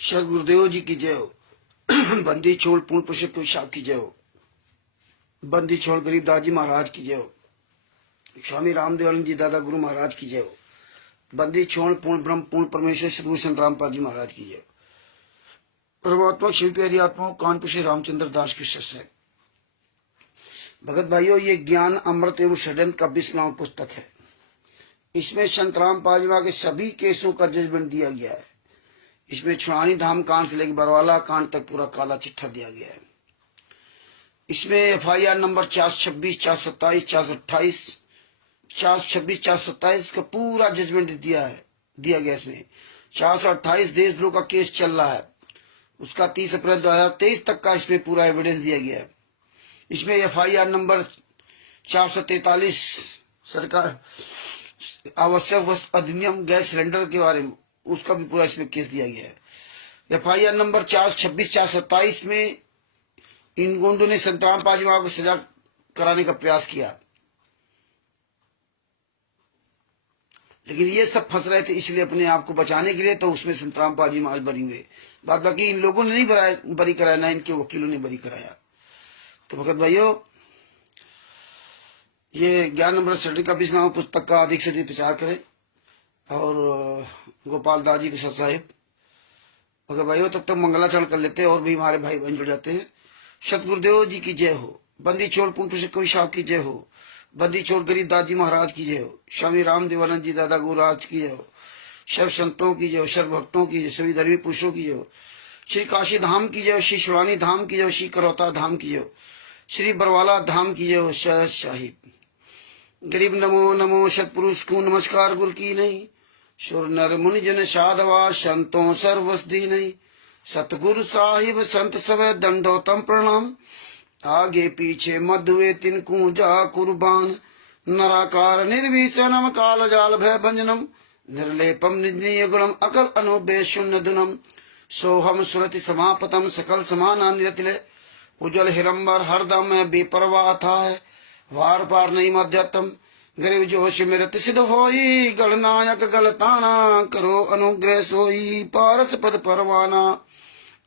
श्री गुरुदेव जी की जय हो। बंदी छोड़ पूर्ण पुरुषोत्तम साहब की जय हो। बंदी छोड़ गरीबदास जी महाराज की जय हो। स्वामी रामदेवानंद जी दादा गुरु महाराज की जय हो। बंदी छोड़ पूर्ण ब्रह्म पूर्ण परमेश्वर श्री गुरु संत रामपाल जी महाराज की जय हो। परमात्मा शिव प्यारी आत्माओं कानपुर श्री रामचंद्र दास की सत्संग। भगत भाइयों, ये ज्ञान अमृत एवं षड्यंत्र का 20वां पुस्तक है। इसमें संत रामपाल जी के सभी केसों का जजमेंट दिया गया है। इसमें छुड़ानी धाम कांड से लेकर बरवाला कांड तक पूरा काला चिट्ठा दिया गया है। इसमें FIR नंबर 426, 427, 428, 426, 427 का पूरा जजमेंट दिया गया। इसमें 428 देशद्रोह का केस चल रहा है, उसका 30 अप्रैल 2023 तक का इसमें पूरा एविडेंस दिया गया है। इसमें FIR नंबर 443 सरकार आवश्यक वस्तु अधिनियम गैस सिलेंडर के बारे में, उसका भी पूरा इसमें केस दिया गया है। FIR नंबर 426, 427 में इन गुंडों ने संत रामपाल जी को सजा कराने का प्रयास किया, लेकिन ये सब फंस रहे थे, इसलिए अपने आप को बचाने के लिए तो उसमें संत रामपाल जी महाराज बरी हुए। बाद बाकी इन लोगों ने नहीं बरी कराया, ना इनके वकीलों ने बरी कराया। तो भगत भाइयों, ये ज्ञान अमृत षड्यंत्र का 20वां पुस्तक का अधिक से अधिक प्रचार करें और गोपाल दास जी के साथ साहिब। भगत भाइयों, तब तक मंगलाचरण कर लेते हैं और भी हमारे भाई बहन जुड़ जाते हैं। सतगुरुदेव जी की जय हो। बंदी छोड़ पूर्ण पुरुषोत्तम साहब की जय हो। बंदी छोड़ गरीबदास जी महाराज की जय हो। स्वामी रामदेवानंद जी दादा गुरुराज की जय हो। सर्व संतों की जय हो, सर्व भक्तों की जय, सभी धर्मी पुरुषों की जय हो। श्री काशी धाम की जय हो, श्री शिवानी धाम की जय हो, श्री करौता धाम की जय हो, श्री बरवाला धाम की जय हो। शहद साहिब गरीब नमो नमो सतपुरुष को नमस्कार गुरु की नहीं। सुर नर मुनि जन साधवा संतों सर्वस्दी नहीं। सतगुरु साहिब संत सवे दंडोतम प्रणाम। आगे पीछे मधुए तिनकू जा कुर्बान। नराकार निर्विचनम काल जाल भय भंजनम। निर्लेपम निजनीय गुणम अकल अनुबे शून्य धुनम। सोहम सुरति समापतम सकल समाना निरतिले। उजल हिरंबर हरदम में बेपरवाह था है, वार पार नहीं मध्यतम। गरीब जोश मेरत सिद्ध होई। गणनायक गलताना करो अनुग्रह सोई। पारस पद परवाना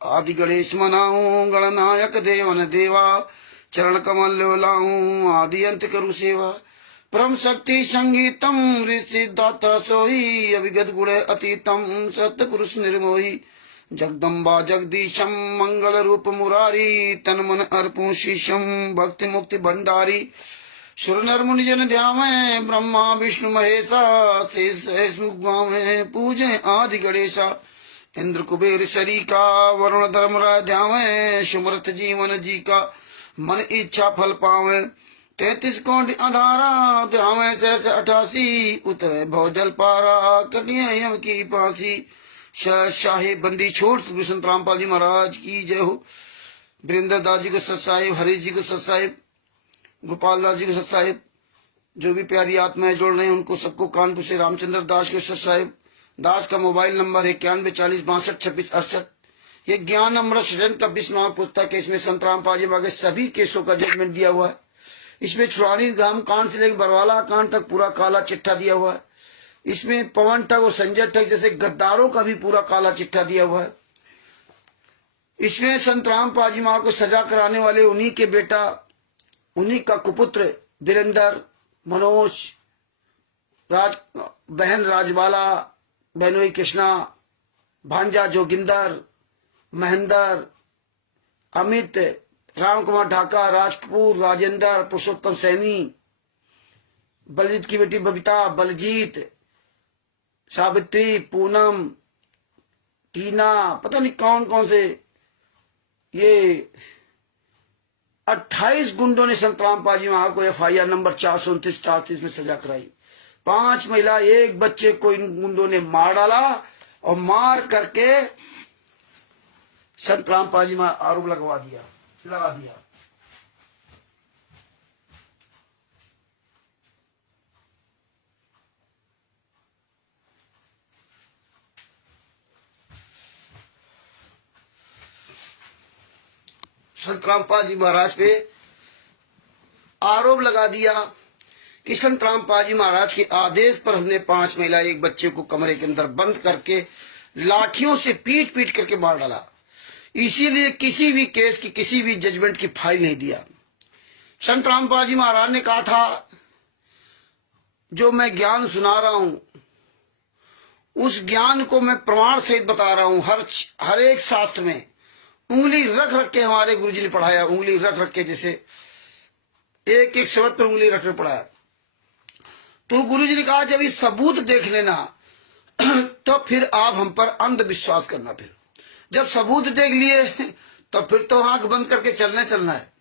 आदि गणेश मनाऊं। गणनायक देवन देवा चरण कमल लाऊं। आदि अंत करू सेवा। परम शक्ति संगीतम ऋषि दाता सोई। अविगत गुण अतीतम सत्य पुरुष निर्मोही। जगदम्बा जगदीशम मंगल रूप मुरारी। तन मन अर्पू शीशम भक्ति मुक्ति भंडारी। सुर नर मुनि जन ध्यावे ब्रह्मा विष्णु महेशा। शेष गावे पूजे आदि गणेशा। इंद्र कुबेर शरीका वरुण धर्मराज ध्यावे। सुमरत जीवन जी का मन इच्छा फल पावे। 33 कोटि अधारा ध्यावे सहस 88। उतरे भवजल पारा कटिए यम की पासी। शाहे बंदी छोड़ गुरु संत रामपाल जी महाराज की जय हो। वीरेंद्र दास जी को सत साहिब, हरीश जी को सत साहिब, गोपाल दास जी को सत साहिब, जो भी प्यारी आत्माएं जोड़ रहे हैं उनको सबको कानपुर से रामचंद्र दास के सत साहिब। दास का मोबाइल नंबर 91 40 62 26 68। ये ज्ञान अमृत षड्यंत्र का 20वां पुस्तक है। इसमें संत रामपाल जी के सभी केसों का जजमेंट दिया हुआ है। इसमें छुड़ानी धाम कांड से लेकर बरवाला कांड तक पूरा काला चिट्ठा दिया हुआ है। इसमें पवन ठग और संजय ठग जैसे गद्दारों का भी पूरा काला चिट्ठा दिया हुआ है। इसमें संत रामपाल जी को सजा कराने वाले उन्हीं के बेटा, उन्हीं का कुपुत्र वीरेंद्र, मनोज, बहन राजबाला, बहनोई कृष्णा, भांजा जोगिंदर, महेंद्र, अमित, राम कुमार ढाका, राज कपूर, राजेंद्र, पुरुषोत्तम सैनी, बलजीत की बेटी बबीता, बलजीत, सावित्री, पूनम, टीना, पता नहीं कौन कौन से, ये 28 गुंडों ने संत रामपाल जी को FIR नंबर 429, 430 में सजा कराई। 5 महिला, 1 बच्चे को इन गुंडों ने मार डाला और मार करके संत रामपाल जी आरोप लगा दिया। संत रामपाल जी महाराज पे आरोप लगा दिया कि संत रामपाल जी महाराज के आदेश पर हमने 5 महिला 1 बच्चे को कमरे के अंदर बंद करके लाठियों से पीट पीट करके मार डाला। इसीलिए किसी भी केस की, किसी भी जजमेंट की फाइल नहीं दिया। संत रामपाल जी महाराज ने कहा था, जो मैं ज्ञान सुना रहा हूं उस ज्ञान को मैं प्रमाण सहित बता रहा हूं। हर एक शास्त्र में उंगली रख रख के हमारे गुरुजी ने पढ़ाया, उंगली रख रख के, जैसे एक एक शब्द पर उंगली रख रख पढ़ाया। तो गुरुजी ने कहा, जब ये सबूत देख लेना तो फिर आप हम पर अंधविश्वास करना। फिर जब सबूत देख लिए तो फिर तो आंख बंद करके चलना है।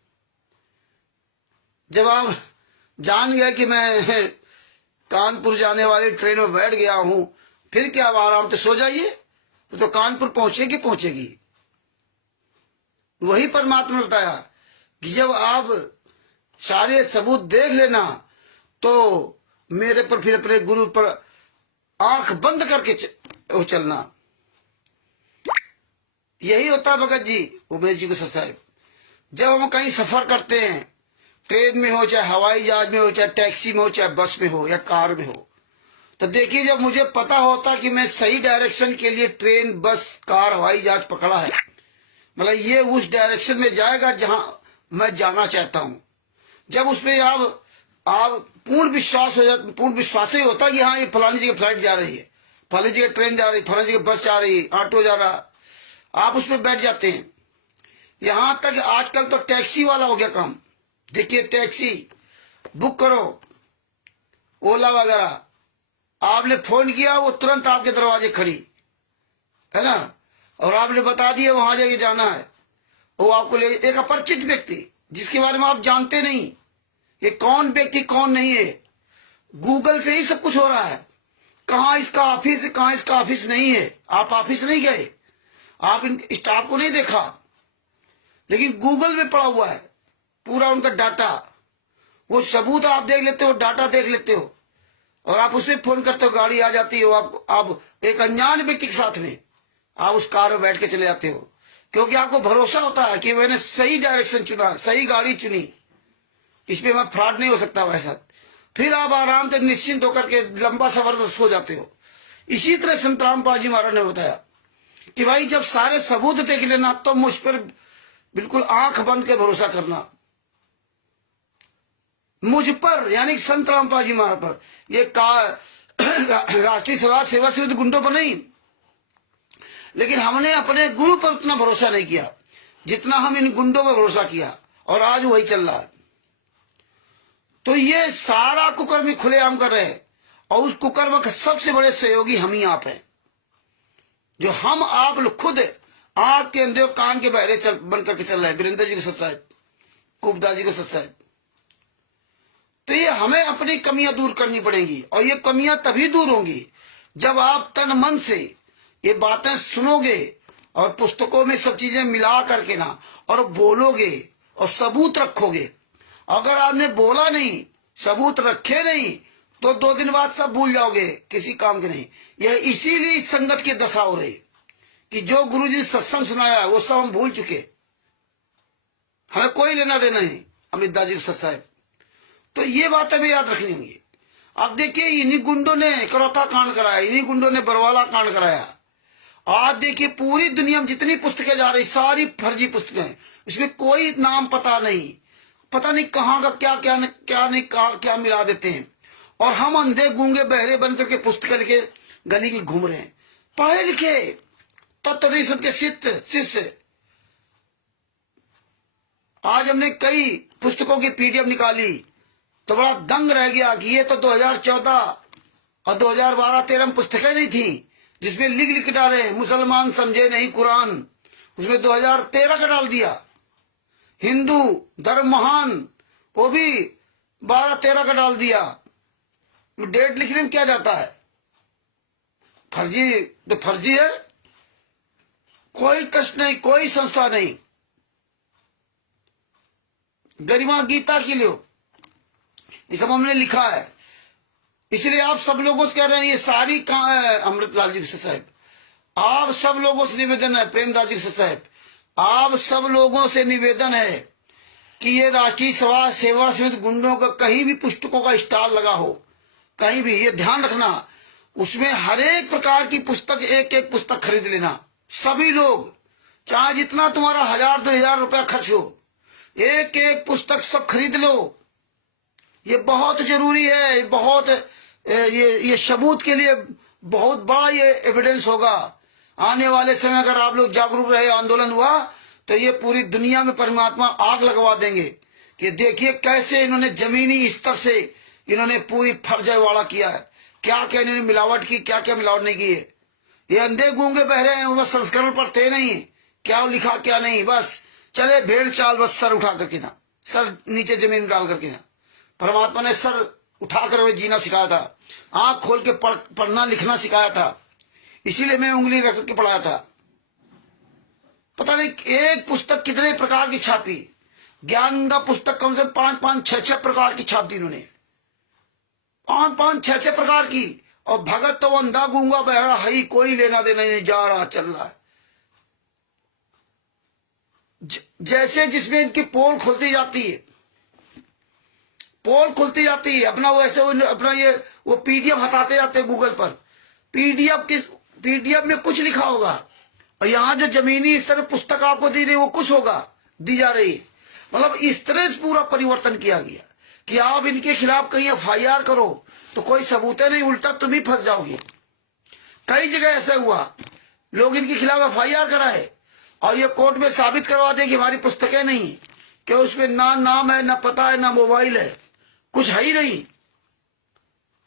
जब आप जान गए कि मैं कानपुर जाने वाली ट्रेन में बैठ गया हूं, फिर क्या आप आराम से सो जाइए, तो कानपुर पहुंचेगी। वही परमात्मा ने बताया कि जब आप सारे सबूत देख लेना तो मेरे पर, फिर अपने गुरु पर आंख बंद करके चलना। यही होता भगत जी, उमेश जी को साहब। जब हम कहीं सफर करते हैं, ट्रेन में हो, चाहे हवाई जहाज में हो, चाहे टैक्सी में हो, चाहे बस में हो या कार में हो, तो देखिए, जब मुझे पता होता कि मैं सही डायरेक्शन के लिए ट्रेन, बस, कार, हवाई जहाज पकड़ा है, मतलब ये उस डायरेक्शन में जाएगा जहां मैं जाना चाहता हूं, जब उसमें आप पूर्ण विश्वास ही होता कि हाँ, ये फलानी जगह फ्लाइट जा रही है, फलानी जगह ट्रेन जा रही है, फलानी जगह बस जा रही है, ऑटो जा रहा, आप उसमें बैठ जाते हैं। यहां तक आजकल तो टैक्सी वाला हो गया काम। देखिए, टैक्सी बुक करो, ओला वगैरह, आपने फोन किया, वो तुरंत आपके दरवाजे खड़ी है ना, और आपने बता दिया वहां जाके जाना है, वो आपको ले, एक अपरिचित व्यक्ति जिसके बारे में आप जानते नहीं, ये कौन व्यक्ति कौन नहीं है, गूगल से ही सब कुछ हो रहा है। कहाँ इसका ऑफिस है, कहाँ इसका ऑफिस नहीं है, आप ऑफिस नहीं गए, आप इन स्टाफ को नहीं देखा, लेकिन गूगल में पड़ा हुआ है पूरा उनका डाटा। वो सबूत आप देख लेते हो, डाटा देख लेते हो, और आप उसमें फोन करते हो, गाड़ी आ जाती हो, आप एक अनजान व्यक्ति के साथ में आप उस कार में बैठ के चले जाते हो, क्योंकि आपको भरोसा होता है कि मैंने सही डायरेक्शन चुना, सही गाड़ी चुनी, इसमें मैं फ्रॉड नहीं हो सकता वैसा। फिर आप आराम से निश्चिंत होकर के लंबा सफर सो जाते हो। इसी तरह संत रामपाल जी महाराज ने बताया कि भाई, जब सारे सबूत देख लेना तो मुझ पर बिल्कुल आंख बंद के भरोसा करना, मुझ पर, यानी संत रामपाल जी महाराज पर। ये राष्ट्रीय समाज सेवा समिति गुंडों पर नहीं, लेकिन हमने अपने गुरु पर उतना भरोसा नहीं किया जितना हम इन गुंडों पर भरोसा किया, और आज वही चल रहा है। तो ये सारा कुकर्म खुलेआम कर रहे हैं, और उस कुकर्म के सबसे बड़े सहयोगी हम ही आप हैं, जो हम आप लोग खुद आंख के अंधे और कान के बहरे बन करके चल रहे हैं। वीरेंद्र जी को सच साहब, कुबदा जी को सच साहब। तो ये हमें अपनी कमियां दूर करनी पड़ेंगी, और ये कमियां तभी दूर होंगी जब आप तन मन से ये बातें सुनोगे और पुस्तकों में सब चीजें मिला करके ना, और बोलोगे और सबूत रखोगे। अगर आपने बोला नहीं, सबूत रखे नहीं, तो 2 दिन बाद सब भूल जाओगे, किसी काम के नहीं। यह इसीलिए इस संगत की दशा हो रही कि जो गुरु जी ने सत्संग सुनाया वो सब हम भूल चुके, हमें कोई लेना देना नहीं अमृतदास जी को सच साहब। तो ये बातें भी याद रखनी होंगी। अब देखिए, इन्हीं गुंडों ने करौता कांड कराया, इन्हीं गुंडों ने बरवाला कांड कराया। आज देखिए, पूरी दुनिया में जितनी पुस्तकें जा रही, सारी फर्जी पुस्तकें, इसमें कोई नाम पता नहीं, पता नहीं कहाँ का क्या मिला देते हैं, और हम अंधे गूंगे बहरे बन करके पुस्तकें लेके गली की घूम रहे हैं। पढ़े लिखे तत्वदर्शन के शिष्य, आज हमने कई पुस्तकों की पीडीएफ निकाली तो बड़ा दंग रह गया कि ये तो 2014 और 2012-13 में पुस्तकें नहीं थी, जिसमें लिख डाले मुसलमान समझे नहीं कुरान, उसमें 2013 का डाल दिया। हिंदू धर्म महान, वो भी 12-13 का डाल दिया। डेट लिखने में क्या जाता है, फर्जी तो फर्जी है, कोई कष्ट नहीं, कोई संस्था नहीं। गरिमा गीता की लो, ये सब हमने लिखा है। इसलिए आप सब लोगों से कह रहे हैं, ये सारी कहाँ है अमृतलाल जी साहब, आप सब लोगों से निवेदन है, प्रेमदास जी साहब, आप सब लोगों से निवेदन है कि ये राष्ट्रीय सेवा समिति गुंडों का कहीं भी पुस्तकों का स्टॉल लगा हो, कहीं भी, ये ध्यान रखना। उसमें हर एक प्रकार की पुस्तक, एक एक पुस्तक खरीद लेना सभी लोग, चाहे जितना तुम्हारा 1000-2000 रुपया खर्च हो, एक एक पुस्तक सब खरीद लो। ये बहुत जरूरी है, बहुत ये सबूत के लिए बहुत बड़ा ये एविडेंस होगा। आने वाले समय अगर आप लोग जागरूक रहे, आंदोलन हुआ, तो ये पूरी दुनिया में परमात्मा आग लगवा देंगे कि देखिए कैसे इन्होंने जमीनी स्तर से इन्होंने पूरी फर्जीवाड़ा किया है, क्या क्या इन्होंने मिलावट की, क्या क्या मिलावट नहीं की है। ये अंधे गूंगे बहरे हैं, बस संस्करण पढ़ते नहीं, क्या लिखा क्या नहीं, बस चले भेड़ चाल, बस सर उठा करके ना, सर नीचे जमीन में डाल करके ना। परमात्मा ने सर उठाकर वे जीना सिखाया था, आंख खोल के पढ़ना लिखना सिखाया था, इसीलिए मैं उंगली रख के पढ़ाया था। पता नहीं एक पुस्तक कितने प्रकार की छापी, ज्ञान का पुस्तक कम से 5-5, 6-6 प्रकार की छाप दी इन्होंने, 5-5, 6-6 प्रकार की। और भगत तो अंधा गूंगा बहरा है, कोई लेना देना नहीं, जा रहा चल रहा है। जैसे जिसमें इनकी पोल खुलती जाती है, पोल खुलती जाती है, अपना वैसे अपना ये वो पीडीएफ हटाते जाते हैं गूगल पर। पीडीएफ में कुछ लिखा होगा, और यहाँ जो जमीनी इस तरह पुस्तक आपको दी रही वो कुछ होगा, दी जा रही। मतलब इस तरह से पूरा परिवर्तन किया गया कि आप इनके खिलाफ कहीं एफआईआर करो तो कोई सबूत नहीं, उल्टा तुम ही फंस जाओगे। कई जगह ऐसा हुआ, लोग इनके खिलाफ एफआईआर कराए और ये कोर्ट में साबित करवा दे कि हमारी पुस्तकें नहीं, कि उसमें ना नाम है, ना पता है, ना मोबाइल है, कुछ है ही नहीं,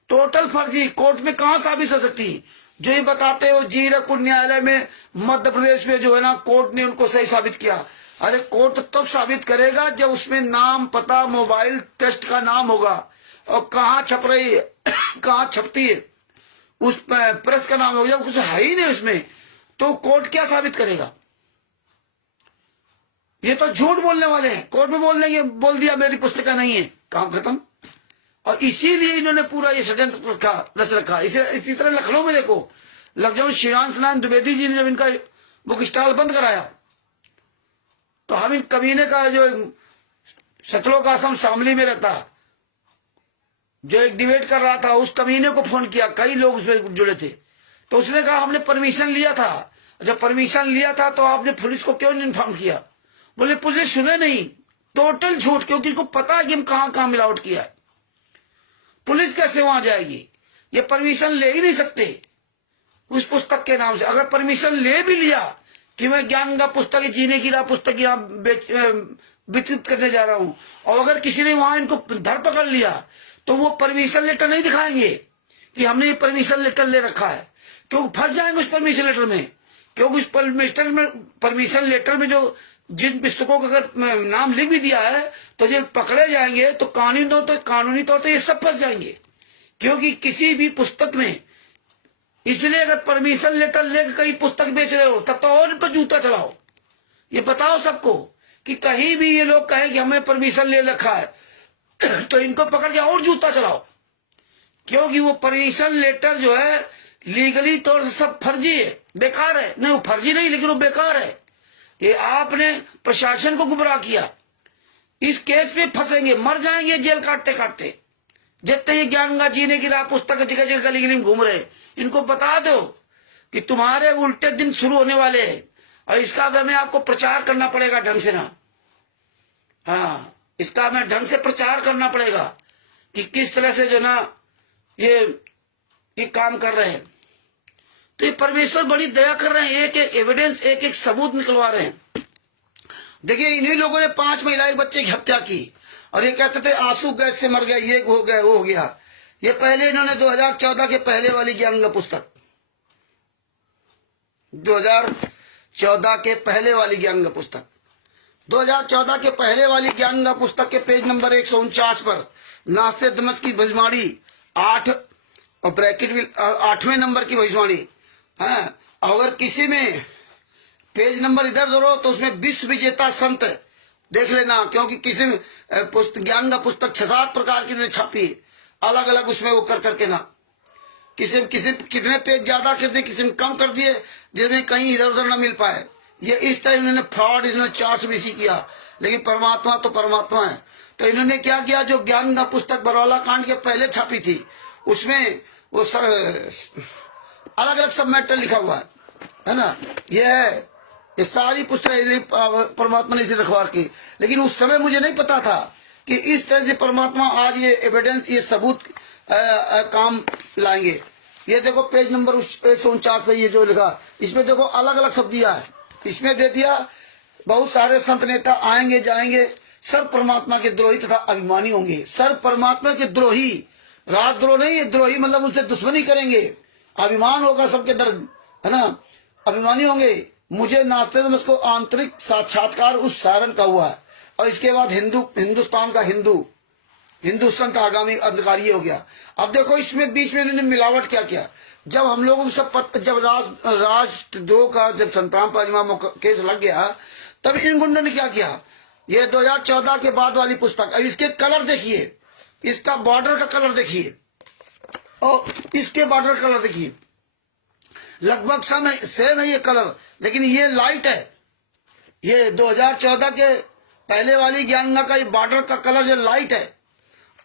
टोटल फर्जी। कोर्ट में कहां साबित हो सकती? जो ये बताते हो जीरकपुर न्यायालय में मध्य प्रदेश में जो है ना, कोर्ट ने उनको सही साबित किया। अरे कोर्ट तब साबित करेगा जब उसमें नाम, पता, मोबाइल, टेस्ट का नाम होगा, और कहाँ छप रही है, कहाँ छपती है, उस प्रेस का नाम होगा। जब कुछ है ही नहीं उसमें, तो कोर्ट क्या साबित करेगा? ये तो झूठ बोलने वाले हैं, कोर्ट में बोल देंगे, बोल दिया मेरी पुस्तिका नहीं है, काम खत्म। और इसीलिए इन्होंने पूरा ये षड्यंत्र रच रखा। इसी तरह लखनऊ में देखो, लखनऊ श्रीराम नारायण द्विवेदी जी ने जब इनका बुक स्टॉल बंद कराया, तो हम इन कमीने का जो सतलों का आश्रम शामली में रहता, जो एक डिबेट कर रहा था, उस कमीने को फोन किया, कई लोग उसमें जुड़े थे, तो उसने कहा हमने परमिशन लिया था। जब परमिशन लिया था तो आपने पुलिस को क्यों इन्फॉर्म किया? बोले पुलिस सुने नहीं, टोटल झूठ, क्योंकि इनको पता है कि हम कहां कहां मिलावट किया है। पुलिस कैसे वहां जाएगी? ये परमिशन ले ही नहीं सकते उस पुस्तक के नाम से। अगर परमिशन ले भी लिया कि मैं ज्ञान का पुस्तक, जीने की राह पुस्तक यहाँ वितरित करने जा रहा हूं, और अगर किसी ने वहां इनको धर पकड़ लिया, तो वो परमिशन लेटर नहीं दिखाएंगे कि हमने ये परमिशन लेटर ले रखा है, क्योंकि फंस जाएंगे उस परमिशन लेटर में। क्योंकि उस परमिशन लेटर में जो जिन पुस्तकों का अगर नाम लिख भी दिया है, तो जो पकड़े जाएंगे तो कानूनी तौर पर ये सब फंस जाएंगे। क्योंकि किसी भी पुस्तक में, इसलिए अगर परमिशन लेटर लेकर कहीं पुस्तक बेच रहे हो, तब तो और इन पर जूता चलाओ। ये बताओ सबको कि कहीं भी ये लोग कहें कि हमें परमिशन ले रखा है, तो इनको पकड़ के और जूता चलाओ। क्योंकि वो परमिशन लेटर जो है लीगली तौर से सब फर्जी है, बेकार है। नहीं, वो फर्जी नहीं, लेकिन वो बेकार है। ये आपने प्रशासन को गुमराह किया, इस केस में फंसेंगे, मर जाएंगे जेल काटते काटते। जितने ये ज्ञान का जीने की राह पुस्तक जगह जगह गली गली में घूम रहे, इनको बता दो कि तुम्हारे उल्टे दिन शुरू होने वाले हैं, और इसका हमें आपको प्रचार करना पड़ेगा ढंग से ना। हाँ, इसका हमें ढंग से प्रचार करना पड़ेगा कि किस तरह से जो ना ये काम कर रहे हैं। तो ये परमेश्वर बड़ी दया कर रहे हैं, एक एक एविडेंस, एक एक सबूत निकलवा रहे हैं। देखिए, इन्हीं लोगों ने 5 महिला एक बच्चे की हत्या की, और ये कहते थे आंसू गैस से मर गया, ये हो गया, वो हो गया। ये पहले इन्होंने 2014 के पहले वाली ज्ञान का पुस्तक, 2014 के पहले वाली ज्ञान का पुस्तक, 2014 के पहले वाली ज्ञान का पुस्तक के पेज नंबर 149 पर नास्ते दमस की भजमाड़ी 8 और ब्रैकेट भी 8वें नंबर की भजमाड़ी। हाँ, अगर किसी में पेज नंबर इधर धरो तो उसमें विश्व विजेता संत देख लेना, क्योंकि किसी ज्ञान का पुस्तक 6-7 प्रकार की छापी, अलग अलग उसमें वो कर करके ना, किसी कितने पेज ज्यादा कर दिए, किसी में कम कर दिए, जिसमें कहीं इधर उधर ना मिल पाए। ये इस तरह इन्होंने फ्रॉड, इन्होंने 420 किया। लेकिन परमात्मा तो परमात्मा है। तो इन्होंने क्या किया, जो ज्ञान का पुस्तक बरौला कांड के पहले छापी थी, उसमें वो अलग अलग सब मैटर लिखा हुआ है ना। ये है, ये सारी पुस्तक परमात्मा ने इसे रखवा रखी। लेकिन उस समय मुझे नहीं पता था कि इस तरह से परमात्मा आज ये एविडेंस, ये सबूत काम लाएंगे। ये देखो पेज नंबर 149 पे ये जो लिखा, इसमें देखो अलग अलग शब्द दिया है। इसमें दे दिया बहुत सारे संत नेता आएंगे जाएंगे, सब परमात्मा के द्रोही तथा अभिमानी होंगे। सब परमात्मा के द्रोही, राजद्रोह नहीं, द्रोही मतलब उनसे दुश्मनी करेंगे। अभिमान होगा सबके डर, है ना, अभिमानी होंगे। मुझे नाते उसको आंतरिक साक्षात्कार उस सारण का हुआ है। और इसके बाद हिंदुस्तान का हिंदू संत आगामी अंधकार ये हो गया। अब देखो इसमें बीच में इन्होंने मिलावट क्या किया। जब हम लोगों को सब जब राष्ट्रद्रोह का जब संतराम पाजमा केस लग गया, तब इन गुंडों ने क्या किया, ये 2014 के बाद वाली पुस्तक, अब इसके कलर देखिए, इसका बॉर्डर का कलर देखिए और इसके बॉर्डर कलर देखिए, लगभग सेम है ये कलर, लेकिन ये लाइट है। ये 2014 के पहले वाली ज्ञान का ये बॉर्डर का कलर जो लाइट है,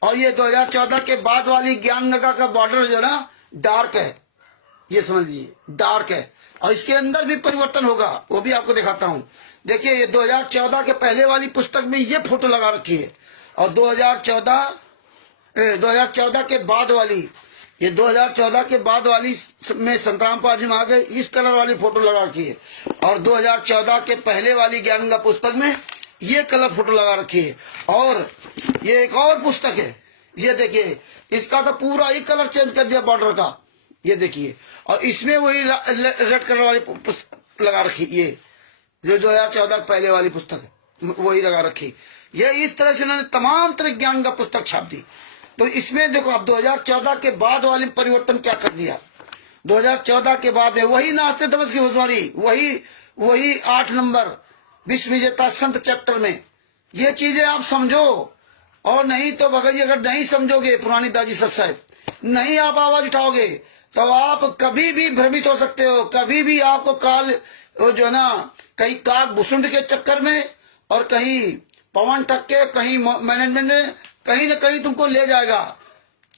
और ये 2014 के बाद वाली ज्ञान का बॉर्डर जो ना डार्क है। ये समझ लीजिए डार्क है। और इसके अंदर भी परिवर्तन होगा, वो भी आपको दिखाता हूं। देखिए ये 2014 के पहले वाली पुस्तक में ये फोटो लगा रखी है, और 2014 के बाद वाली, ये 2014 के बाद वाली में संतराम पाजी आ गए, इस कलर वाली फोटो लगा रखी है। और 2014 के पहले वाली ज्ञान पुस्तक में ये कलर फोटो लगा रखी है। और ये एक और पुस्तक है, ये देखिए, इसका तो पूरा ही कलर चेंज कर दिया बॉर्डर का, ये देखिए। और इसमें वही रेड कलर वाली पुस्तक लगा रखी, ये जो 2014 पहले वाली पुस्तक है वही लगा रखी। ये इस तरह से उन्होंने तमाम तरह ज्ञान का पुस्तक छाप दी। तो इसमें देखो अब 2014 के बाद वाले परिवर्तन क्या कर दिया। 2014 के बाद में वही नास्ते तमस की भुजवारी, वही 8 नंबर विश्व विजेता संत चैप्टर में ये चीजें आप समझो। और नहीं तो अगर नहीं समझोगे पुरानी दाजी साहब, नहीं आप आवाज उठाओगे, तो आप कभी भी भ्रमित हो सकते हो। कभी भी आपको काल जो है ना, कहीं काग भुसुंड के चक्कर में और कहीं पवन टक्के, कहीं मैनेजमेंट ने कहीं न कहीं तुमको ले जाएगा।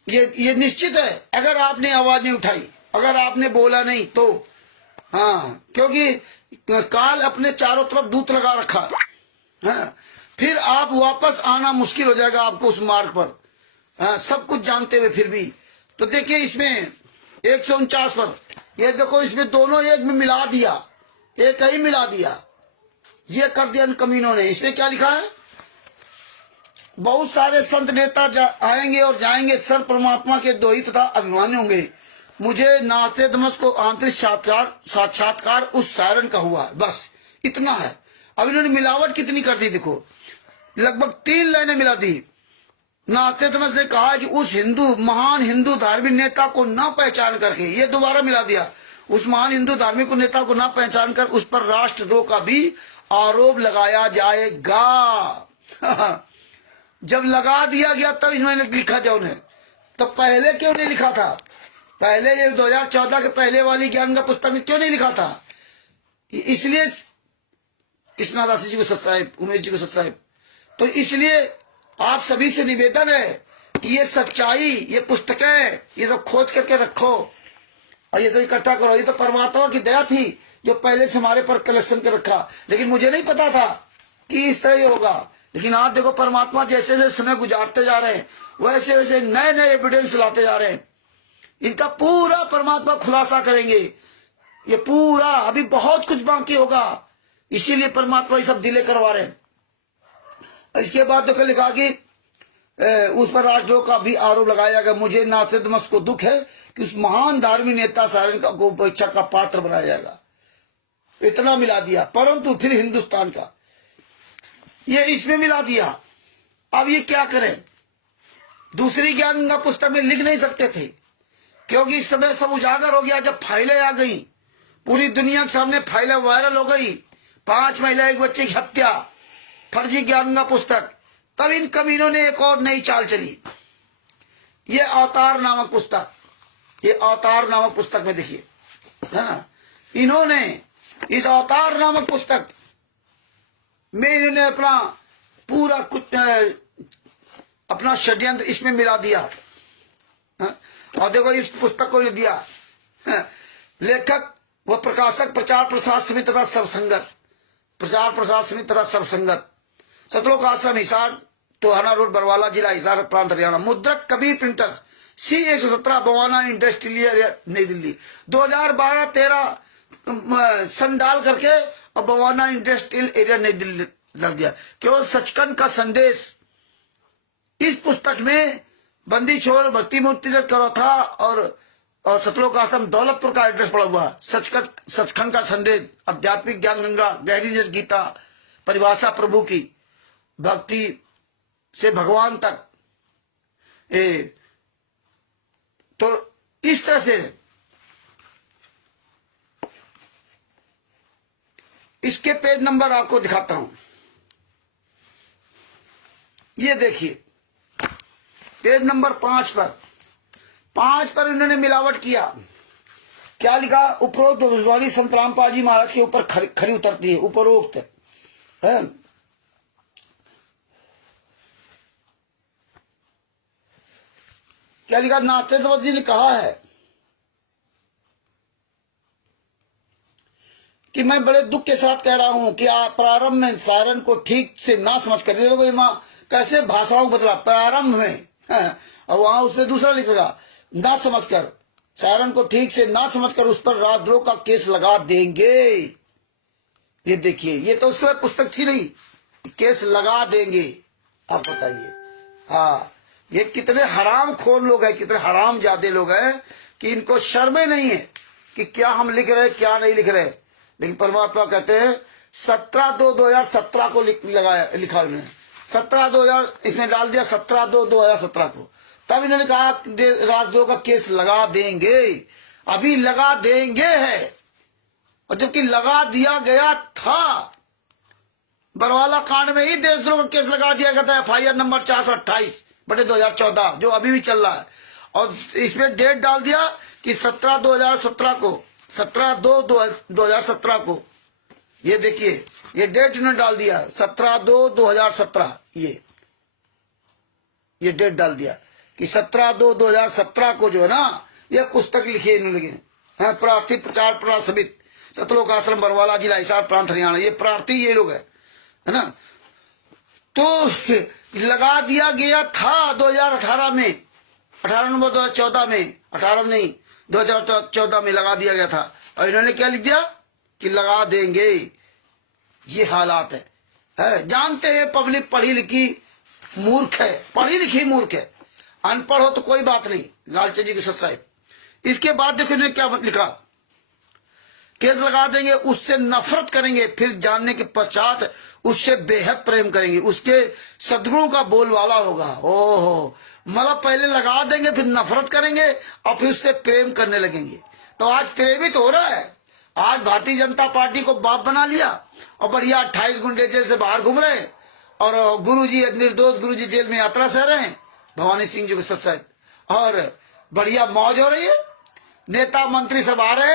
ये निश्चित है, अगर आपने आवाज नहीं उठाई, अगर आपने बोला नहीं तो। हाँ, क्योंकि काल अपने चारों तरफ दूत लगा रखा है। फिर आप वापस आना मुश्किल हो जाएगा आपको उस मार्ग पर, हाँ, सब कुछ जानते हुए फिर भी। तो देखिए इसमें 149 पर ये देखो, इसमें दोनों एक में मिला दिया, एक ही मिला दिया, ये कर दिया कमीनों ने। इसमें क्या लिखा है, बहुत सारे संत नेता आएंगे और जाएंगे, सर परमात्मा के दोही तथा अभिमानी होंगे। मुझे नास्ते दमस को आंतरिक साक्षात्कार उस सारण का हुआ। बस इतना है। अब इन्होंने मिलावट कितनी कर दी देखो, लगभग 3 लाइनें मिला दी। नास्ते दमस ने कहा कि उस महान हिंदू धार्मिक नेता को न पहचान करके, ये दोबारा मिला दिया, उस महान हिंदू धार्मिक नेता को न पहचान कर उस पर राष्ट्रद्रोह का भी आरोप लगाया जाएगा। जब लगा दिया गया तब इन्होंने लिखा जो उन्हें, तो पहले क्यों नहीं लिखा था? पहले ये 2014 के पहले वाली ज्ञान का पुस्तक में क्यों नहीं लिखा था? इसलिए कृष्णादास जी को सत साहिब, उमेश जी को सत साहिब। तो इसलिए आप सभी से निवेदन है कि ये सच्चाई, ये पुस्तकें, ये सब खोज करके रखो और ये सब इकट्ठा करो। ये तो परमात्मा की दया थी जो पहले से हमारे पर कलेक्शन कर रखा, लेकिन मुझे नहीं पता था कि इस तरह ये होगा। लेकिन आज देखो परमात्मा जैसे जैसे समय गुजारते जा रहे हैं, वैसे वैसे नए नए एविडेंस लाते जा रहे हैं। इनका पूरा परमात्मा खुलासा करेंगे, ये पूरा, अभी बहुत कुछ बाकी होगा, इसीलिए परमात्मा ये सब डिले करवा रहे हैं। इसके बाद देखो लिखा कि उस पर राष्ट्रद्रोह का भी आरोप लगाया गया। मुझे नास्ते दमस को दुख है कि उस महान धार्मिक नेता सारण को परीक्षा का पात्र बनाया जाएगा। इतना मिला दिया, परंतु फिर हिंदुस्तान का ये इसमें मिला दिया। अब ये क्या करें? दूसरी ज्ञान का पुस्तक में लिख नहीं सकते थे, क्योंकि इस समय सब उजागर हो गया। जब फाइलें आ गई, पूरी दुनिया के सामने फाइलें वायरल हो गई, 5 महिला 1 बच्चे की हत्या, फर्जी ज्ञान का पुस्तक, तब इन कमीनों ने एक और नई चाल चली। ये अवतार नामक पुस्तक, ये अवतार नामक पुस्तक में देखिए, है ना, इन्होंने इस अवतार नामक पुस्तक में इन्होंने अपना पूरा कुछ अपना षड्यंत्र इसमें मिला दिया। और देखो इस पुस्तक को दिया लेखक व प्रकाशक प्रचार प्रसार समिति तथा सबसंगत, प्रचार प्रसार समिति तथा सबसंगत, सतलोक आश्रम हिसार, टोहाना रोड, बरवाला, जिला हिसार, प्रांत हरियाणा। मुद्रक Kabir printers, C117, Bawana industrial area, नई दिल्ली। 2012-13 सन डाल करके और बवाना इंडस्ट्रियल एरिया, नई दिल्ली लग दिया। केवल सचखंड का संदेश इस पुस्तक में बंदी छोड़ भक्ति मूर्ति करो था और सतलोक आश्रम दौलतपुर का एड्रेस पड़ा हुआ। सचखंड का संदेश, आध्यात्मिक ज्ञान गंगा, गहरी निज गीता, परिभाषा प्रभु की, भक्ति से भगवान तक। तो इस तरह से इसके पेज नंबर आपको दिखाता हूं। ये देखिए पेज नंबर 5 पर इन्होंने मिलावट किया। क्या लिखा? उपरोक्त भविष्यवाणी संत रामपाल जी महाराज के ऊपर खरी उतरती है। उपरोक्त है क्या लिखा? नाथेश्वर जी ने कहा है कि मैं बड़े दुख के साथ कह रहा हूं कि आप प्रारंभ में सारण को ठीक से ना समझ कर, कैसे भाषाओं बदला प्रारंभ में, और वहां उसमें दूसरा लिख रहा, ना समझकर, सारण को ठीक से ना समझकर उस पर राजद्रोह का केस लगा देंगे। ये देखिए, ये तो उस समय पुस्तक थी नहीं, केस लगा देंगे। आप बताइए, हाँ, ये कितने हराम खोर लोग हैं, कितने हराम जादे लोग हैं कि इनको शर्म ही नहीं है कि क्या हम लिख रहे हैं क्या नहीं लिख रहे। लेकिन परमात्मा कहते हैं 17/2/2017 को लिखा उन्होंने, 17/2000 इसमें डाल दिया, 17/2/2017 को। तब इन्होंने कहा राजद्रोह का केस लगा देंगे। अभी लगा देंगे है, और जबकि लगा दिया गया था। बरवाला कांड में ही देशद्रोह का केस लगा दिया गया था, FIR नंबर 428/2014, जो अभी भी चल रहा है। और इसमें डेट डाल दिया कि 17/2/2017 को, 17/2/2017 को। ये देखिए, ये डेट इन्होंने डाल दिया 17/2/2017। ये डेट डाल दिया कि 17/2/2017 को जो है ना, ये पुस्तक लिखी इन्होंने, प्रार्थी प्रचार प्रसार समिति, सतलोक आश्रम, बरवाला, जिला हिसार, प्रांत हरियाणा। ये प्रार्थी ये लोग है ना। तो लगा दिया गया था 2018 में, 18 नवंबर 2014 में, 18 नहीं 2014 में लगा दिया गया था। और इन्होंने क्या लिख दिया कि लगा देंगे। ये हालात है। जानते हैं पब्लिक पढ़ी लिखी मूर्ख है, पढ़ी लिखी मूर्ख है। अनपढ़ हो तो कोई बात नहीं, लालचंद जी की सच्चाई। इसके बाद देखो इन्होंने क्या लिखा, केस लगा देंगे, उससे नफरत करेंगे, फिर जानने के पश्चात उससे बेहद प्रेम करेंगे, उसके सद्गुणों का बोलवाला होगा। ओहो, मतलब पहले लगा देंगे, फिर नफरत करेंगे, और फिर उससे प्रेम करने लगेंगे। तो आज प्रेमित हो रहा है। आज भारतीय जनता पार्टी को बाप बना लिया और बढ़िया 28 गुंडे जेल से बाहर घूम रहे हैं, और गुरुजी, निर्दोष गुरुजी जेल में यात्रा सह रहे हैं, भवानी सिंह जी के सब, और बढ़िया मौज हो रही है। नेता मंत्री सब आ रहे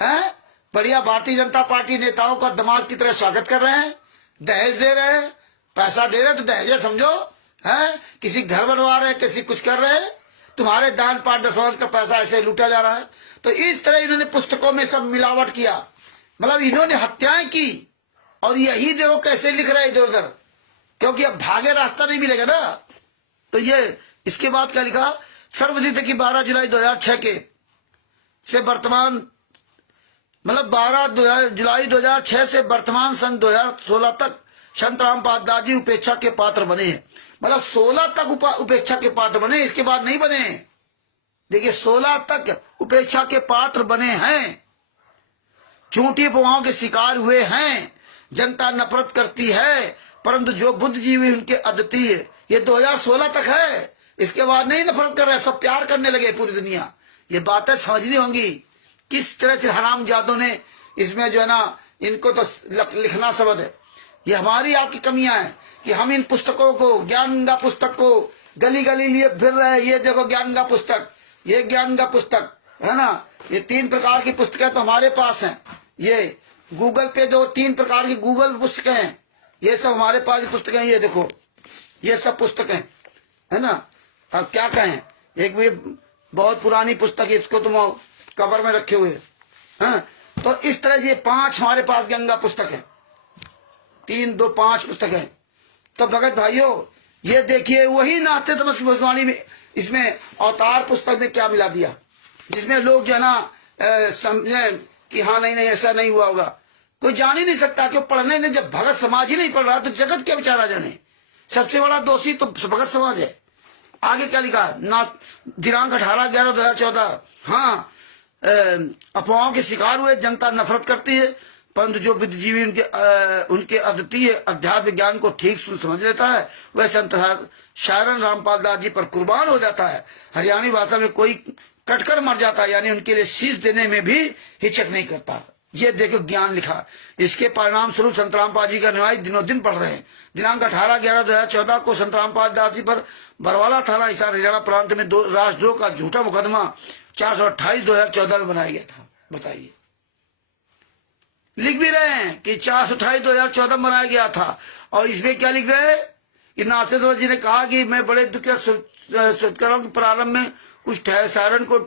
हैं, बढ़िया भारतीय जनता पार्टी नेताओं का दिमाग की तरह स्वागत कर रहे हैं, दहेज दे रहे हैं, पैसा दे रहे हैं, तो दहेज समझो है, किसी घर बनवा रहे हैं, किसी कुछ कर रहे हैं, तुम्हारे दान पाठ दशवांश का पैसा ऐसे लूटा जा रहा है। तो इस तरह इन्होंने पुस्तकों में सब मिलावट किया, मतलब इन्होंने हत्याएं की। और यही देखो कैसे लिख रहे हैं इधर उधर, क्योंकि अब भागे रास्ता नहीं मिलेगा ना। तो ये इसके बाद क्या लिखा, सर्वजित की 12 जुलाई 2006 के से वर्तमान, मतलब 12 जुलाई 2006 से वर्तमान सन 2016 तक संत रामपाल दास जी उपेक्षा के पात्र बने हैं। मतलब 16 तक उपेक्षा के पात्र बने, इसके बाद नहीं बने। देखिए 16 तक उपेक्षा के पात्र बने हैं, झूठी अफवाहों के शिकार हुए हैं, जनता नफरत करती है, परंतु जो बुद्धिजीवी उनके अद्वितीय। ये 2016 तक है, इसके बाद नहीं नफरत कर रहे, सब प्यार करने लगे पूरी दुनिया। ये बातें समझनी होंगी, किस तरह से हराम जादों ने इसमें जो है ना, इनको तो लिखना सबद है। ये हमारी आपकी कमियां हैं कि हम इन पुस्तकों को, ज्ञान गंगा पुस्तक को गली गली लिए फिर रहे हैं। ये देखो ज्ञान गंगा पुस्तक, ये ज्ञान गंगा पुस्तक है ना, ये 3 प्रकार की पुस्तकें तो हमारे पास हैं। ये गूगल पे जो 3 प्रकार की गूगल पुस्तकें हैं, ये सब हमारे पास पुस्तकें। ये देखो, ये सब पुस्तकें है ना। अब क्या कहें, एक भी बहुत पुरानी पुस्तक है, इसको तुम कवर में रखे हुए हैं। तो इस तरह से 5 हमारे पास गंगा पुस्तक है, 3, 2, 5 पुस्तक है। तो भगत भाइयों ये देखिए वही नाते तमस भविष्यवाणी में इसमें अवतार पुस्तक में क्या मिला दिया, जिसमें लोग जो है ना समझे कि हाँ नहीं नहीं ऐसा नहीं हुआ होगा। कोई जान ही नहीं सकता कि पढ़ने ने, जब भगत समाज ही नहीं पढ़ रहा तो जगत क्या बेचारा जाने। सबसे बड़ा दोषी तो भगत समाज है। आगे क्या लिखा ना, दिनांक 18/11/2014। हाँ, अफवाहों के शिकार हुए, जनता नफरत करती है, परंतु जो बुद्धिजीवी उनके अद्वितीय अध्यात्म ज्ञान को ठीक समझ लेता है वह संत शायरन रामपाल दास जी पर कुर्बान हो जाता है। हरियाणवी भाषा में कोई कटकर मर जाता है, यानी उनके लिए शीश देने में भी हिचक नहीं करता। ये देखो ज्ञान लिखा। इसके परिणाम स्वरूप संत रामपाल जी का अनुयायी दिनों दिन पढ़ रहे हैं। दिनांक 18/11/2014 को संत रामपाल दास जी पर बरवाला थाना हिसार हरियाणा प्रांत में राष्ट्रद्रोह का झूठा मुकदमा 428/2014 में बनाया गया था। बताइए, लिख भी रहे हैं कि 428/2014 में बनाया गया था। और इसमें क्या लिख रहे हैं कि नाथेश्वर जी ने कहा कि मैं बड़े दुख के प्रारंभ में उस सायरन को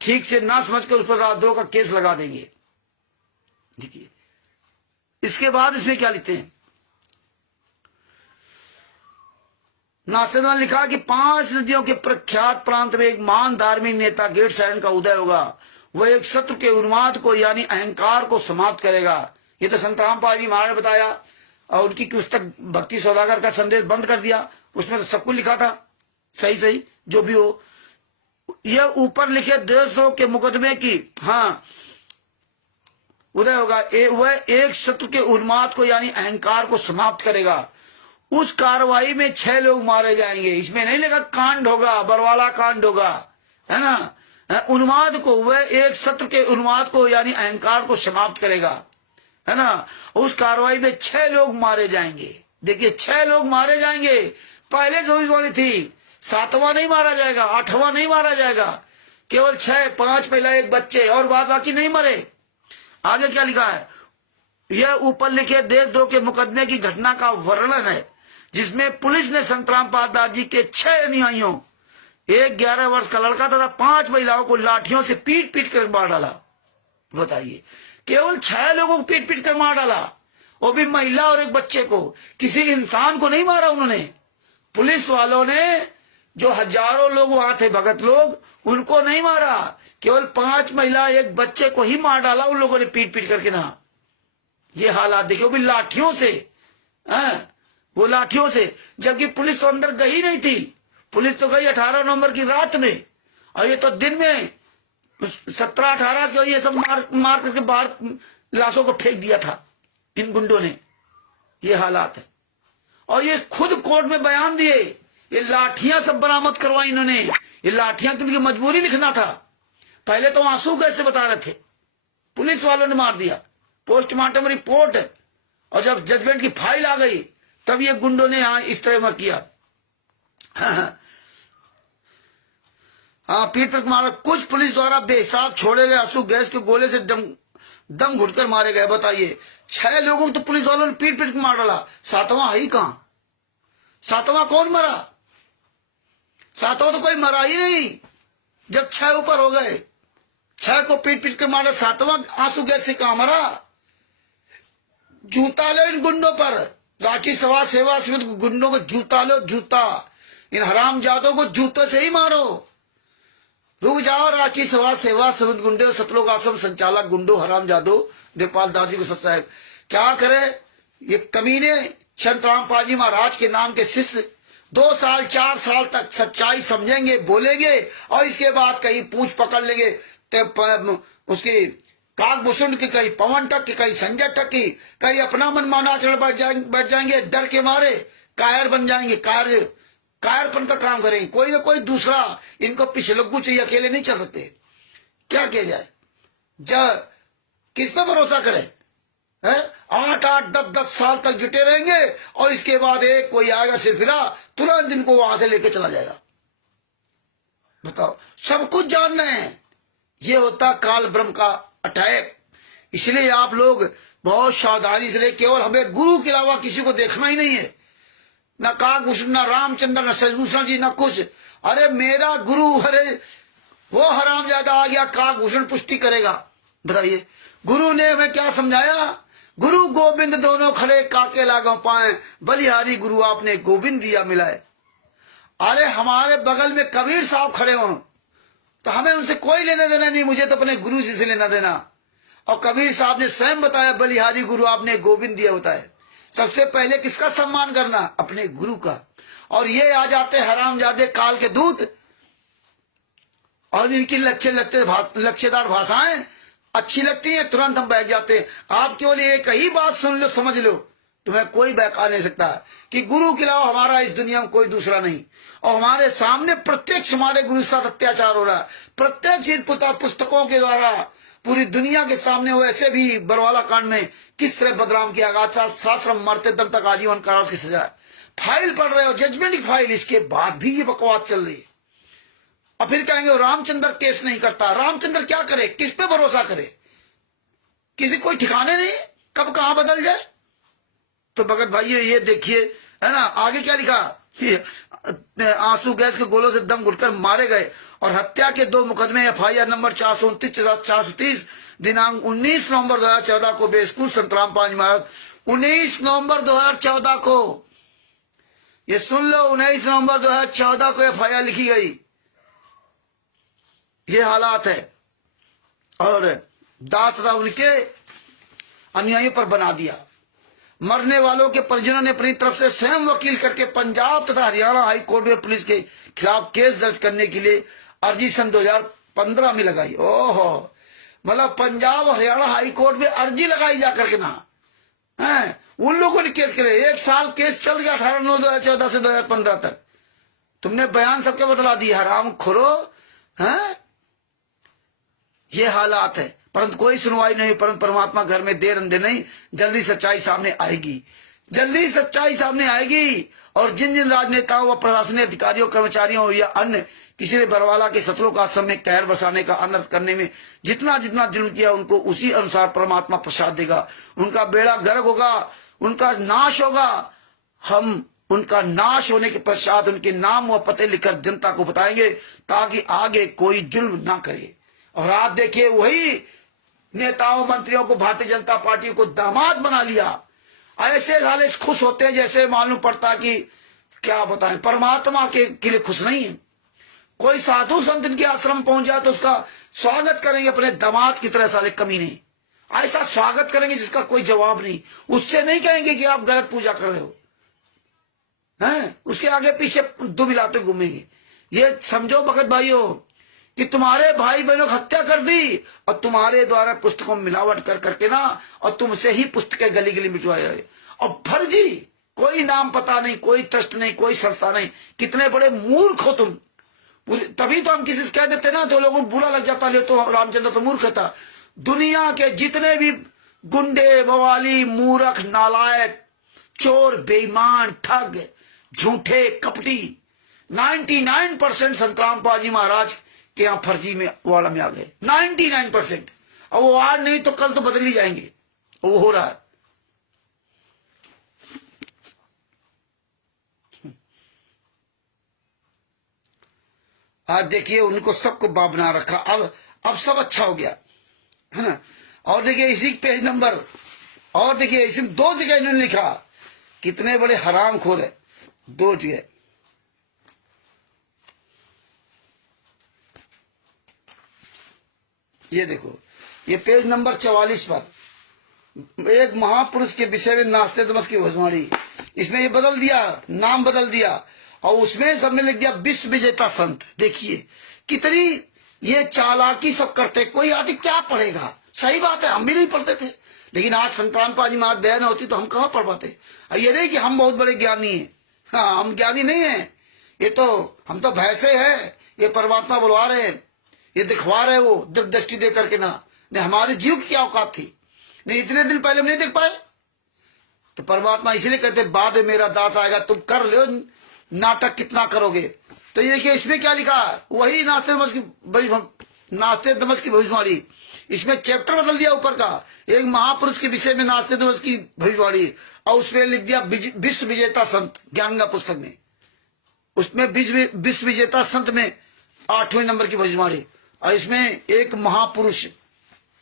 ठीक से ना समझकर उस पर राजद्रोह का केस लगा देंगे। देखिए इसके बाद इसमें क्या लिखते हैं, नाथेश्वर ने लिखा कि 5 नदियों के प्रख्यात प्रांत में एक महान धार्मिक नेता गेट सायरन का उदय होगा। वह एक शत्रु के उन्माद को यानी अहंकार को समाप्त करेगा। ये तो संत रामपाल जी महाराज ने बताया, और उनकी पुस्तक भक्ति सौदागर का संदेश बंद कर दिया। उसमें तो सब कुछ लिखा था, सही सही जो भी हो। यह ऊपर लिखे देशद्रोह के मुकदमे की हाँ उदय होगा। वह एक शत्रु के उन्माद को यानी अहंकार को समाप्त करेगा। उस कार्रवाई में 6 लोग मारे जाएंगे। इसमें नहीं लिखा कांड होगा, बरवाला कांड होगा, है ना। उन्माद को, वह एक शत्रु के उन्माद को यानी अहंकार को समाप्त करेगा, है ना। उस कार्रवाई में 6 लोग मारे जाएंगे। देखिए 6 लोग मारे जाएंगे। पहले जो वाली थी 7वां नहीं मारा जाएगा, 8वां नहीं मारा जाएगा, केवल 6, 5 महिला 1 बच्चे और बाकी नहीं मरे। आगे क्या लिखा है, यह ऊपर लिखे देशद्रोह के मुकदमे की घटना का वर्णन है जिसमें पुलिस ने संत रामपाल दास जी के 6 अनुयायियों, एक 11 वर्ष का लड़का तथा 5 महिलाओं को लाठियों से पीट पीट कर मार डाला। बताइए, केवल 6 लोगों को पीट पीट कर मार डाला, वो भी महिला और 1 बच्चे को। किसी इंसान को नहीं मारा उन्होंने। पुलिस वालों ने जो हजारों लोग वहां थे, भगत लोग, उनको नहीं मारा, केवल 5 महिला 1 बच्चे को ही मार डाला उन लोगों ने पीट पीट करके ना। ये हालात देखिए, वो भी लाठियों से, वो लाठियों से, जबकि पुलिस तो अंदर गई नहीं थी। पुलिस तो गई 18 नवंबर की रात में, और ये तो दिन में 17-18 को ये सब मार करके बाहर लाशों को फेंक दिया था इन गुंडों ने। ये हालात है। और ये खुद कोर्ट में बयान दिए, ये लाठियां सब बरामद करवाई इन्होंने। ये लाठियां तो उनकी मजबूरी लिखना था। पहले तो आंसू कैसे बता रहे थे, पुलिस वालों ने मार दिया। पोस्टमार्टम रिपोर्ट और जब जजमेंट की फाइल आ गई तब ये गुंडों ने यहां इस तरह किया। हाँ, पीट पीट मारा। कुछ पुलिस द्वारा बेहिसाब छोड़े गए आंसू गैस के गोले से दम घुटकर मारे गए। बताइए, 6 लोगों को तो पुलिस वालों ने पीट पीट मार डाला, 7वां है ही कहां। 7वां कौन मरा? 7वां तो कोई मरा ही नहीं। जब 6 ऊपर हो गए, 6 को पीट पीट कर मारा, 7वां आंसू गैस से कहां मरा। जूता लो इन गुंडों पर, रांची सभा सेवा समिति गुंडों को जूता लो, जूता। इन हरामजादों को जूतों से ही मारो। रुक जाओ रांची सभा सेवा समिति गुंडे, सतलोक आश्रम संचालक गुंडो, हरामजादो, देवपाल दास जी को सत्साहेब क्या करे। ये कमीने संत रामपाल जी महाराज के नाम के शिष्य 2 साल 4 साल तक सच्चाई समझेंगे, बोलेंगे, और इसके बाद कहीं पूंछ पकड़ लेंगे उसकी काकभूषण की, कहीं पवन टक की, कहीं संजय टक की, कहीं अपना मनमाना आचरण बैठ जाएंगे, डर के मारे कायर बन जाएंगे, कायरपन का काम करेंगे। कोई ना कोई दूसरा इनको पिछलग्गू चाहिए, अकेले नहीं चल सकते। क्या किया जाए, जब किस पे भरोसा करें। 8-8, 10-10 साल तक जुटे रहेंगे और इसके बाद एक कोई आएगा सिरफिरा, तुरंत इनको वहां से लेके चला जाएगा। बताओ, सब कुछ जान रहे हैं। ये होता काल ब्रह्म का अटैक। इसलिए आप लोग बहुत सावधानी से रहे। केवल हमें गुरु के अलावा किसी को देखना ही नहीं है, न काकभूषण, न रामचंद्र, न सजभूषण जी, न कुछ। अरे मेरा गुरु, अरे वो हरामजादा आ गया, काकभूषण पुष्टि करेगा। बताइए गुरु ने हमें क्या समझाया? गुरु गोविंद दोनों खड़े, काके लागो पाए, बलिहारी गुरु आपने गोविंद दिया मिलाए। अरे हमारे बगल में कबीर साहब खड़े हों तो हमें उनसे कोई लेना देना नहीं, मुझे तो अपने गुरु जी से लेना देना। और कबीर साहब ने स्वयं बताया, बलिहारी गुरु आपने गोविंद दिया बताया। सबसे पहले किसका सम्मान करना? अपने गुरु का। और ये आ जाते हरामजादे काल के दूत, और इनकी लक्ष्यदार भाषाएं अच्छी लगती है, तुरंत हम बैठ जाते हैं। आप केवल एक ही बात सुन लो, समझ लो, तुम्हें कोई बहका नहीं सकता कि गुरु के अलावा हमारा इस दुनिया में कोई दूसरा नहीं। और हमारे सामने प्रत्यक्ष हमारे गुरु के साथ अत्याचार हो रहा है, प्रत्यक्ष पुस्तकों के द्वारा पूरी दुनिया के सामने। वैसे भी बरवाला कांड में किस तरह बदनाम किया गया था, साश्रम मरते दम तक आजीवन कारावास की सजा। फाइल पढ़ रहे हो, जजमेंट की फाइल, इसके बाद भी ये बकवास चल रही है। और फिर कहेंगे रामचंद्र केस नहीं करता। रामचंद्र क्या करे, किस पे भरोसा करे? किसी कोई ठिकाने नहीं, कब कहां बदल जाए। तो भगत भाई ये देखिए, है ना, आगे क्या लिखा? आंसू गैस के गोलों से दम घुटकर मारे गए और हत्या के 2 मुकदमे FIR नंबर 429/430 दिनांक 19 नवंबर 2014 को बेस्कूल संतराम पांच महाराज। 19 नवंबर 2014 को, ये सुन लो, 19 नवंबर 2014 को FIR लिखी गई। ये हालात है। और दास तथा उनके अनुयायियों पर बना दिया। मरने वालों के परिजनों ने अपनी तरफ से स्वयं वकील करके पंजाब तथा हरियाणा हाई कोर्ट में पुलिस के खिलाफ केस दर्ज करने के लिए अर्जी सन 2015 में लगाई। ओहो, मतलब पंजाब हरियाणा हाई कोर्ट में अर्जी लगाई जाकर के ना है, उन लोगों ने केस करे। 1 साल केस चल गया, 18/9/2014 से 2015 तक। तुमने बयान सबके बतला दिया, हराम खोरो है। ये हालात है, परंतु कोई सुनवाई नहीं। परंतु परमात्मा घर में देर अंधेर नहीं, जल्दी सच्चाई सामने आएगी, जल्दी सच्चाई सामने आएगी। और जिन जिन राजनेताओं व प्रशासनिक अधिकारियों, कर्मचारियों या अन्य किसी ने बरवाला के शत्रुओं का आश्रम में कहर बसाने का, अनर्थ करने में जितना जितना जुल्म किया, उनको उसी अनुसार परमात्मा प्रसाद देगा। उनका बेड़ा गर्क होगा, उनका नाश होगा। हम उनका नाश होने के पश्चात उनके नाम व पते लिखकर जनता को बताएंगे, ताकि आगे कोई जुल्म ना करे। और आप देखिए, वही नेताओं मंत्रियों को, भारतीय जनता पार्टी को दामाद बना लिया। ऐसे साले खुश होते हैं जैसे मालूम पड़ता कि क्या बताएं, परमात्मा के लिए खुश नहीं है। कोई साधु संत इनके आश्रम पहुंच जाए तो उसका स्वागत करेंगे अपने दामाद की तरह, साले कमी नहीं। ऐसा स्वागत करेंगे जिसका कोई जवाब नहीं। उससे नहीं कहेंगे कि आप गलत पूजा कर रहे हो, हैं? उसके आगे पीछे दो मिलाते घूमेंगे। ये समझो भगत भाइयों कि तुम्हारे भाई बहनों की हत्या कर दी और तुम्हारे द्वारा पुस्तकों में मिलावट कर करके ना, और तुमसे ही पुस्तकें गली गली मिटवाए रहे। और फर्जी, कोई नाम पता नहीं, कोई ट्रस्ट नहीं, कोई संस्था नहीं। कितने बड़े मूर्ख हो तुम। तभी तो हम किसी से कह देते ना तो लोगों को बुरा लग जाता, ले तो रामचंद्र तो मूर्ख था। दुनिया के जितने भी गुंडे, बवाली, मूर्ख, नालायक, चोर, बेईमान, ठग, झूठे, कपटी, 99% संतराम पाजी महाराज के यहाँ फर्जी में वाला में आ गए। 99%। और वो आज नहीं तो कल तो बदल ही जाएंगे। वो हो रहा है। आज देखिए, उनको सबको बाप बना रखा। अब सब अच्छा हो गया, है ना। और देखिए इसी पेज नंबर, और देखिए इसमें 2 जगह इन्होंने लिखा, कितने बड़े हरामखोर है। 2 जगह, ये देखो, ये पेज नंबर 44 पर एक महापुरुष के विषय में नास्ते तमस की भविष्यवाणी, इसमें ये बदल दिया, नाम बदल दिया, और उसमें सब में लिख दिया विश्व विजेता संत। देखिए कितनी ये चालाकी सब करते। कोई आदि क्या पढ़ेगा? सही बात है, हम भी नहीं पढ़ते थे, लेकिन आज संतराम पाजी महाराज दया होती तो हम कहाँ पढ़ पाते। ये नहीं कि हम बहुत बड़े ज्ञानी हैं, हाँ हम ज्ञानी नहीं है, ये तो हम तो भैंसे हैं। ये परमात्मा बुलवा रहे हैं, ये दिखवा रहे वो दृष्टि दे करके ना। नहीं हमारे जीव की क्या औकात थी, नहीं इतने दिन पहले हम नहीं देख पाए। तो परमात्मा इसलिए कहते बाद में मेरा दास आएगा, तुम कर लो नाटक कितना करोगे। तो ये देखिए इसमें क्या लिखा, वही नास्ते दमस की भविष्यवाणी। इसमें चैप्टर बदल दिया ऊपर का, एक महापुरुष के विषय में नास्ते दमस की भविष्यवाणी, और उसमें लिख दिया विश्व विजेता संत, ज्ञान का पुस्तक में। उसमें विश्व विजेता संत में 8वें नंबर की भजमाड़ी, और इसमें एक महापुरुष।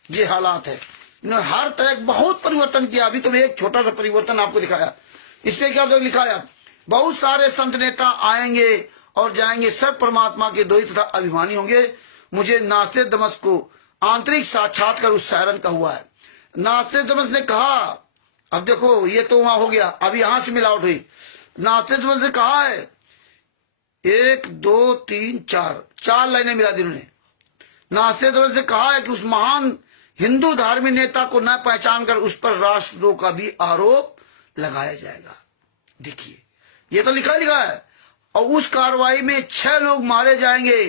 ये हालात है, इन्होंने हर तरह बहुत परिवर्तन किया। अभी तो मैं एक छोटा सा परिवर्तन आपको दिखाया। इसमें क्या तो लिखा है, बहुत सारे संत नेता आएंगे और जाएंगे, सब परमात्मा के द्वैत तथा अभिमानी होंगे। मुझे नास्ते दमस को आंतरिक साक्षात्कार उस सायरन का हुआ है। नास्ते दमस ने कहा, अब देखो ये तो वहां हो गया, अब यहां से मिलावट हुई। नास्ते दमस ने कहा है 1 2 3 4 लाइनें मिला दी उन्होंने। नास्ते दमस ने कहा है कि उस महान हिंदू धार्मिक नेता को न पहचान कर उस पर राष्ट्रद्रोह का भी आरोप लगाया जाएगा। देखिए ये तो लिखा है, और उस कार्रवाई में 6 लोग मारे जाएंगे,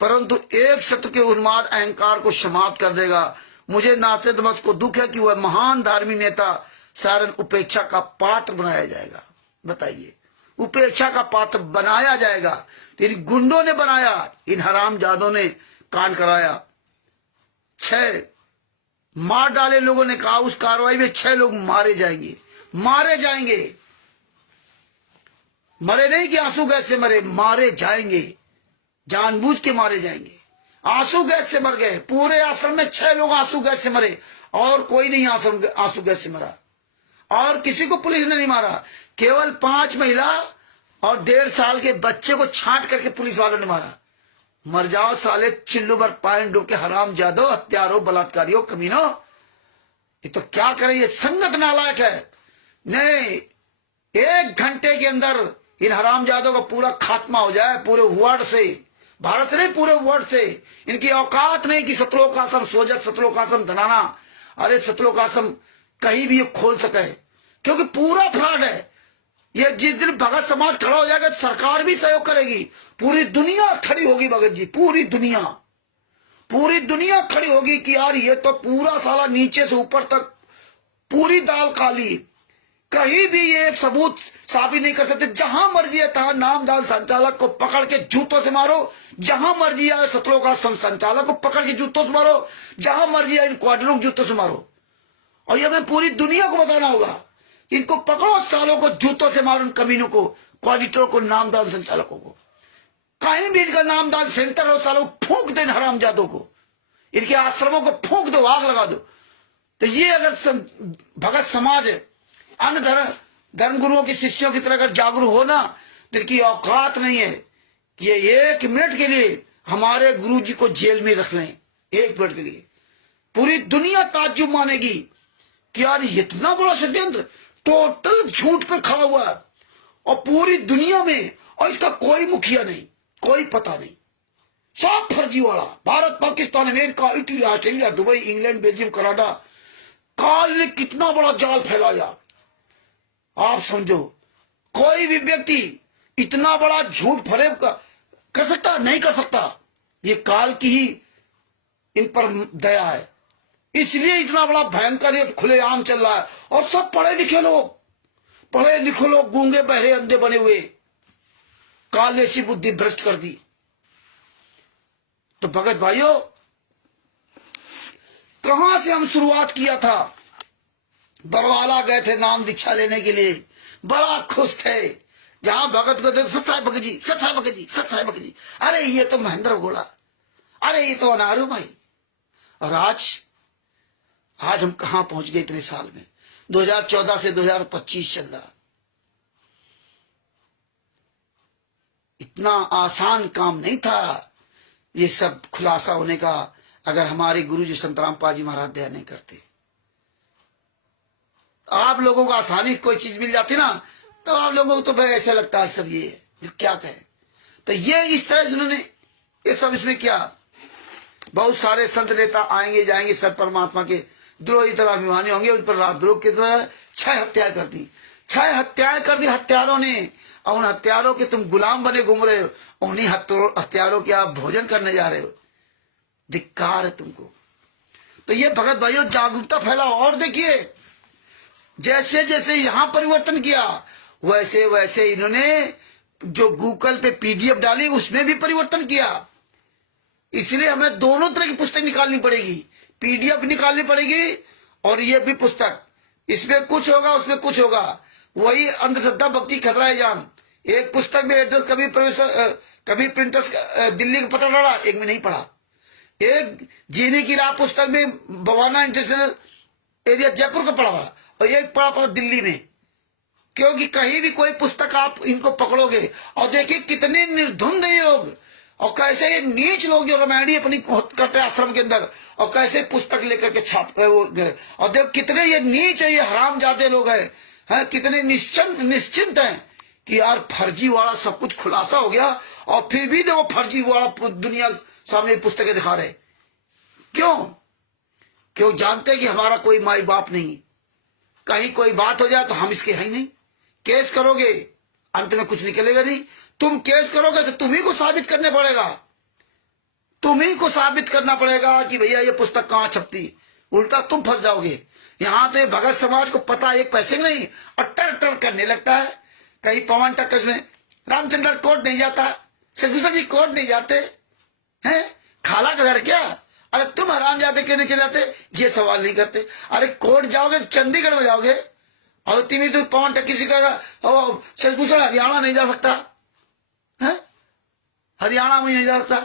परंतु एक सत्य के उन्माद अहंकार को समाप्त कर देगा। मुझे नास्ते दमस को दुख है कि वह महान धार्मिक नेता सारन उपेक्षा का पात्र बनाया जाएगा। बताइए, उपेक्षा का पात्र बनाया जाएगा। इन गुंडों ने बनाया, इन हरामजादों ने कांड कराया। 6 मार डाले लोगों ने कहा उस कार्रवाई में 6 लोग मारे जाएंगे। मरे नहीं कि आंसू गैस से मरे, मारे जाएंगे, जानबूझ के मारे जाएंगे। आंसू गैस से मर गए पूरे आश्रम में, 6 लोग आंसू गैस से मरे, और कोई नहीं आंसू गैस से मरा, और किसी को पुलिस ने नहीं मारा। केवल 5 महिला और 1.5 साल के बच्चे को छांट करके पुलिस वालों ने मारा। मर जाओ साले चिल्लू भर पाइन डूब के हराम जादो, हत्यारों, बलात्कारियों, कमीनों। ये तो क्या करे, ये संगत नालायक है। नहीं, 1 घंटे के अंदर इन हरामजादों का पूरा खात्मा हो जाए, पूरे वर्ल्ड से, भारत से नहीं पूरे वर्ल्ड से। इनकी औकात नहीं कि सतलोकाश्रम सोजत, सतलोकाश्रम धनाना, अरे सतलोकाश्रम कहीं भी ये खोल सके, क्योंकि पूरा फ्रॉड है। ये जिस दिन भगत समाज खड़ा हो जाएगा तो सरकार भी सहयोग करेगी, पूरी दुनिया खड़ी होगी भगत जी, पूरी दुनिया खड़ी होगी कि यार ये तो पूरा साला नीचे से ऊपर तक पूरी दाल काली। कहीं भी ये एक सबूत साबित नहीं कर सकते। जहां मर्जी है तहां नामदान संचालक को पकड़ के जूतों से मारो, जहां मर्जी है सतलोकाश्रम संचालक को पकड़ के जूतों से मारो, जहां मर्जी है इन क्वार्टरों को जूतों से मारो। और ये हमें पूरी दुनिया को बताना होगा, इनको पकड़ो, सालों को जूतों से मारो, इन कमीनों को, क्वाडिटरों को, नामदान संचालकों को। कहीं भी इनका नामदान सेंटर हो, सालों फूंक दे हरामजादों को, इनके आश्रमों को फूंक दो, आग लगा दो। तो ये अगर भगत समाज है, अन्य धर्म गुरुओं के शिष्यों की तरह अगर जागरूक हो ना, तो इनकी औकात नहीं है कि ये 1 मिनट के लिए हमारे गुरु जी को जेल में रख लें। 1 मिनट के लिए पूरी दुनिया ताज्जुब मानेगी कि यार इतना बड़ा षड्यंत्र टोटल झूठ पर खड़ा हुआ है, और पूरी दुनिया में, और इसका कोई मुखिया नहीं, कोई पता नहीं, सब फर्जीवाड़ा। Bharat, Pakistan, America, Italy, Australia, Dubai, England, Belgium, Canada, काल ने कितना बड़ा जाल फैलाया। आप समझो, कोई भी व्यक्ति इतना बड़ा झूठ फरेब कर सकता नहीं, कर सकता। ये काल की ही इन पर दया है, इसलिए इतना बड़ा भयंकर ये खुलेआम चल रहा है। और सब पढ़े लिखे लोग, गूंगे बहरे अंधे बने हुए, काल ने ऐसी बुद्धि भ्रष्ट कर दी। तो भगत भाइयों, कहां से हम शुरुआत किया था? बरवाला गए थे नाम दीक्षा लेने के लिए, बड़ा खुश थे। जहां भगत को देखो, सत साहेब भगत जी, सत साहेब भगत जी, सत साहेब भगत जी, अरे ये तो महेंद्र घोड़ा, अरे ये तो अनारू भाई। और आज हम कहां पहुंच गए इतने साल में? 2014 से 2025 चल रहा। इतना आसान काम नहीं था ये सब खुलासा होने का, अगर हमारे गुरु जी संत रामपाल जी महाराज दया नहीं करते। आप लोगों को आसानी कोई चीज मिल जाती ना, तो आप लोगों को तो भाई ऐसा लगता है सब ये क्या कहे। तो ये इस तरह से उन्होंने ये सब इसमें किया। बहुत सारे संत नेता आएंगे जाएंगे, सत परमात्मा के द्रोही तरह अभिमानी होंगे, उन पर राजद्रोह की तरह 6 हत्याएं कर दी। 6 हत्याएं कर दी हत्यारों ने, और उन हत्यारों के तुम गुलाम बने घूम रहे हो, उन्हीं हत्यारों के आप भोजन करने जा रहे हो। धिक्कार है तुमको। तो ये भगत भाइयों जागरूकता फैलाओ। और देखिए, जैसे जैसे यहां परिवर्तन किया, वैसे वैसे इन्होंने जो गूगल पे PDF डाली उसमें भी परिवर्तन किया। इसलिए हमें दोनों तरह की पुस्तक निकालनी पड़ेगी, PDF निकालनी पड़ेगी, और ये भी पुस्तक, इसमें कुछ होगा उसमें कुछ होगा। वही अंधश्रद्धा भक्ति खतरा है जान, एक पुस्तक में एड्रेस कभी प्रोफेसर कभी प्रिंटर्स दिल्ली का पता डाला, एक में नहीं पढ़ा। एक जीने की राह पुस्तक में भवाना इंडस्ट्रियल एरिया जयपुर का पढ़ा हुआ, और एक पढ़ा दिल्ली में। क्योंकि कहीं भी कोई पुस्तक आप इनको पकड़ोगे और देखिए कितने निर्धुंध ये लोग, और कैसे ये नीच लोग जो रामायणी अपनी करते आश्रम के अंदर, और कैसे पुस्तक लेकर के छाप वो, और देखो कितने ये नीच है, ये हरामजादे लोग हैं, कितने निश्चिंत हैं कि यार फर्जी वाला सब कुछ खुलासा हो गया, और फिर भी देखो फर्जी वाला दुनिया सामने पुस्तकें दिखा रहे। क्यों जानते कि हमारा कोई माई बाप नहीं, कहीं कोई बात हो जाए तो हम इसके हैं ही नहीं। केस करोगे अंत में कुछ निकलेगा नहीं, तुम केस करोगे तो तुम्ही को साबित करने पड़ेगा, तुम्ही को साबित करना पड़ेगा कि भैया ये पुस्तक कहां छपती, उल्टा तुम फंस जाओगे। यहां तो भगत समाज को पता एक पैसे नहीं, अट्टर करने लगता है। कहीं पवन टक्कर में रामचंद्र कोर्ट नहीं जाता, सदगुरु जी कोर्ट नहीं जाते हैं, खाला का घर क्या, अरे तुम हराम जाते क्यों नहीं चलाते, ये सवाल नहीं करते। अरे कोर्ट जाओगे चंडीगढ़ में जाओगे, और तीन तो पवन टक्की से कहेगा सदगुरु हरियाणा नहीं जा सकता है, हरियाणा में नहीं जा सकता,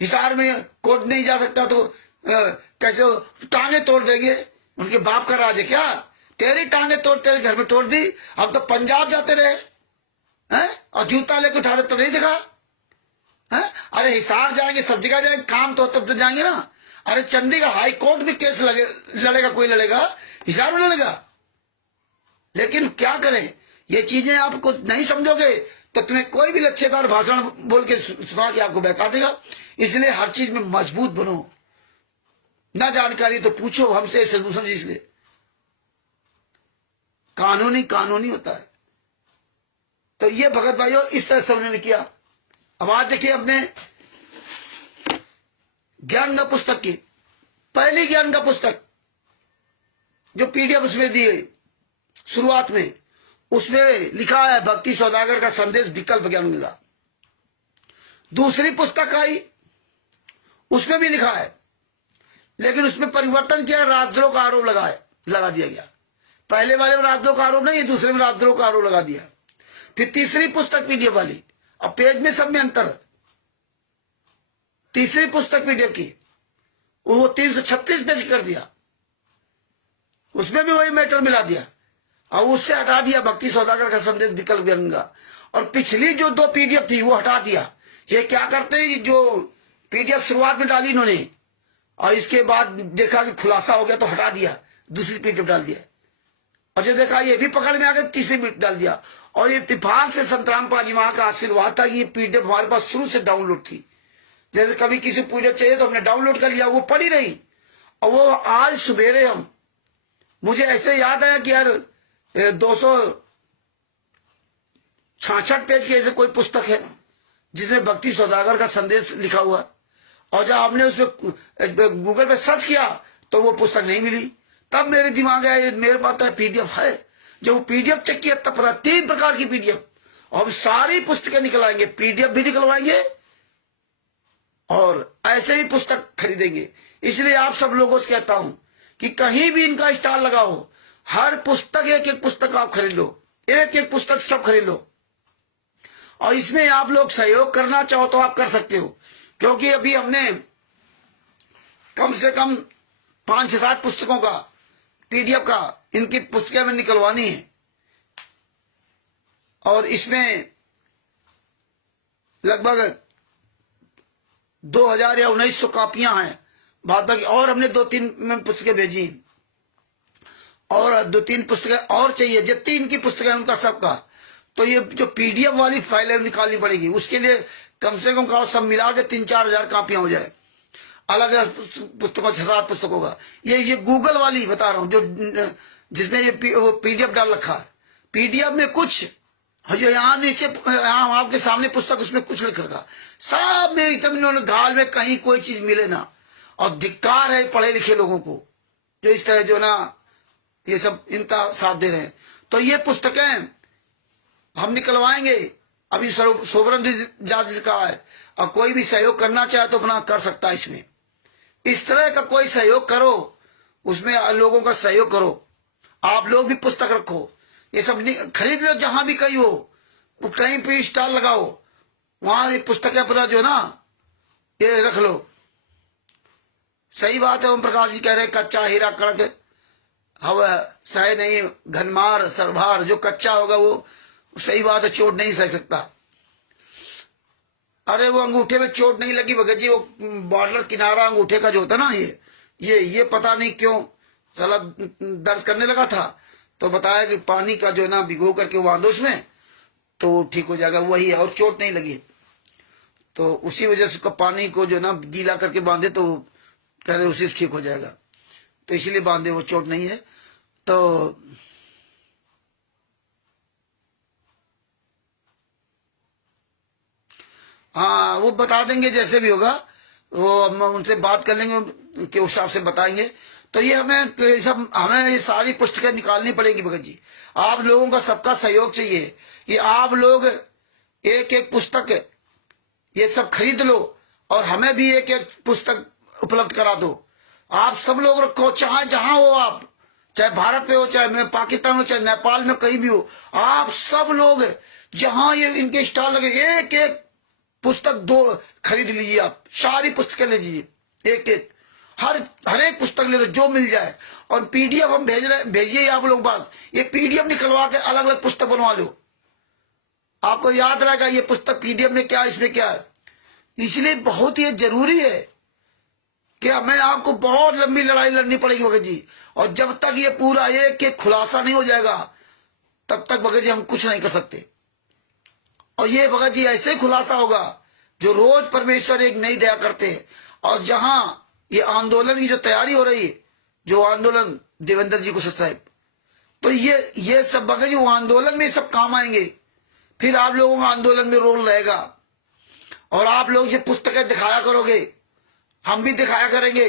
हिसार में कोर्ट नहीं जा सकता, तो कैसे टांगे तोड़ देंगे, उनके बाप का राज है क्या, तेरी टांगे तोड़ तेरे घर में तोड़ दी। अब तो पंजाब जाते रहे हैं और जूता लेके उठा दे तो नहीं दिखा है। अरे हिसार जाएंगे, सब जगह जाएंगे, काम तो तब तो जाएंगे ना। अरे चंडीगढ़ हाई कोर्ट भी केस लड़ेगा, कोई लड़ेगा, हिसार में लड़ेगा। लेकिन क्या करें, ये चीजें आपको नहीं समझोगे तो तुम्हें कोई भी लच्छेदार भाषण बोल के सुना के आपको बहका देगा। इसलिए हर चीज में मजबूत बनो, ना जानकारी तो पूछो हमसे, सदगुरु जी से। कानूनी होता है। तो ये भगत भाइयों इस तरह से उन्होंने किया। अब आज देखिए अपने ज्ञान का पुस्तक की पहली ज्ञान का पुस्तक जो पीडीएफ उसमें दी गई शुरुआत में, उसमें लिखा है भक्ति सौदागर का संदेश विकल्प ज्ञान का। दूसरी पुस्तक आई उसमें भी लिखा है, लेकिन उसमें परिवर्तन किया, राजद्रोह का आरोप लगा दिया गया। पहले वाले में राजद्रोह का आरोप नहीं, दूसरे में राजद्रोह का आरोप लगा दिया। फिर तीसरी पुस्तक पीडीएफ वाली, अब पेज में सब में अंतर है। तीसरी पुस्तक पीडीएफ की वो 336 पेज कर दिया, उसमें भी वही मैटर मिला दिया, और उससे हटा दिया भक्ति सौदागर का संदेश विकल्प ज्ञान का। और पिछली जो 2 पीडीएफ थी वो हटा दिया। ये क्या करते हैं, जो पीडीएफ शुरुआत में डाली इन्होंने और इसके बाद देखा कि खुलासा हो गया तो हटा दिया, दूसरी पीडीएफ डाल दिया। और जब देखा ये भी पकड़ में आ गया, तीसरी पीडीएफ डाल दिया। और ये इत्तेफाक से संतराम पाजी वहां का आशीर्वाद था कि ये पीडीएफ हमारे पास शुरू से डाउनलोड थी। जैसे कभी किसी पीडीएफ चाहिए तो हमने डाउनलोड कर लिया, वो पड़ी रही। और वो आज सुबेरे मुझे ऐसे याद आया कि यार 266 पेज की ऐसे कोई पुस्तक है जिसमें भक्ति सौदागर का संदेश लिखा हुआ, और जब हमने उसमें गूगल पे सर्च किया तो वो पुस्तक नहीं मिली। तब मेरे दिमाग आया मेरे पास तो पीडीएफ है। जब वो पीडीएफ चेक किया तब पता 3 प्रकार की पीडीएफ, और सारी पुस्तकें निकलवाएंगे, पीडीएफ भी निकलवाएंगे और ऐसे ही पुस्तक खरीदेंगे। इसलिए आप सब लोगों से कहता हूं कि कहीं भी इनका स्टॉल लगाओ, हर पुस्तक एक पुस्तक आप खरीद लो, एक पुस्तक सब खरीद लो। और इसमें आप लोग सहयोग करना चाहो तो आप कर सकते हो, क्योंकि अभी हमने कम से कम 5 से 7 पुस्तकों का पीडीएफ का इनकी पुस्तकें में निकलवानी है, और इसमें लगभग 2000 या 1900 कॉपियां हैं बाद बाकी। और हमने 2-3 पुस्तकें भेजी, और 2-3 पुस्तकें और चाहिए। जितनी इनकी पुस्तकें उनका सबका, तो ये जो पीडीएफ वाली फाइलें निकालनी पड़ेगी। उसके लिए कम से कम का सब मिला के 3-4 हजार कॉपियां हो जाए, अलग अलग पुस्तकों 6-7 पुस्तकों का। ये गूगल वाली बता रहा हूं जो जिसमें ये पीडीएफ डाल रखा है। पीडीएफ में कुछ जो यहाँ नीचे यहाँ आपके सामने पुस्तक उसमें कुछ लिख रखा, सब में एकदम इन्होंने गाल में कहीं कोई चीज मिले ना। और धिक्कार है पढ़े लिखे लोगों को जो इस तरह जो ना ये सब इनका साथ दे रहे हैं। तो ये पुस्तकें हम निकलवाएंगे, अभी सोबरन जाति से कहा है, और कोई भी सहयोग करना चाहे तो अपना कर सकता है। इसमें इस तरह का कोई सहयोग करो, उसमें लोगों का सहयोग करो। आप लोग भी पुस्तक रखो, ये सब खरीद लो जहां भी कहीं हो, वो कहीं पे स्टॉल लगाओ, वहां ये पुस्तक अपना जो ना ये रख लो। सही बात है, ओम प्रकाश जी कह रहे कच्चा हीरा कड़क हवा सह नहीं, घनमार सरभार, जो कच्चा होगा वो सही बात है, चोट नहीं सह सकता। अरे वो अंगूठे में चोट नहीं लगी भगत जी, वो बॉर्डर किनारा अंगूठे का जो होता ना, ये पता नहीं क्यों साला दर्द करने लगा था, तो बताया कि पानी का जो है ना भिगो करके बांधो उसमें तो ठीक हो जाएगा, वही है, और चोट नहीं लगी। तो उसी वजह से उसका पानी को जो ना गीला करके बांधे तो कह रहे उसी से ठीक हो जाएगा, तो इसलिए बांधे, वो चोट नहीं है। तो हाँ वो बता देंगे जैसे भी होगा, वो हम उनसे बात कर लेंगे के हिसाब से बताएंगे। तो ये हमें ये सारी पुस्तकें निकालनी पड़ेगी भगत जी, आप लोगों का सबका सहयोग चाहिए कि आप लोग एक एक पुस्तक ये सब खरीद लो और हमें भी एक एक पुस्तक उपलब्ध करा दो। आप सब लोग रखो, चाहे जहां हो आप, चाहे भारत में हो, चाहे मैं पाकिस्तान हो, चाहे नेपाल में कहीं भी हो, आप सब लोग जहां ये इनके स्टॉल लगे एक एक पुस्तक दो खरीद लीजिए, आप सारी पुस्तकें ले लीजिए, एक एक हर एक पुस्तक ले लो जो मिल जाए। और पीडीएफ हम भेजिए आप लोग पास, ये पीडीएफ निकलवा के अलग अलग पुस्तक बनवा लो, आपको याद रहेगा ये पुस्तक पीडीएफ में क्या, इसमें क्या है। इसलिए बहुत ही जरूरी है कि हमें आपको बहुत लंबी लड़ाई लड़नी पड़ेगी भगत जी, और जब तक ये पूरा एक एक खुलासा नहीं हो जाएगा तब तक भगत जी हम कुछ नहीं कर सकते। और ये भगत जी ऐसे खुलासा होगा जो रोज परमेश्वर एक नई दया करते हैं। और जहां ये आंदोलन की जो तैयारी हो रही है, जो आंदोलन देवेंद्र जी को साहब, तो ये सब भगत जी वो आंदोलन में सब काम आएंगे, फिर आप लोगों का आंदोलन में रोल रहेगा। और आप लोग ये पुस्तकें दिखाया करोगे, हम भी दिखाया करेंगे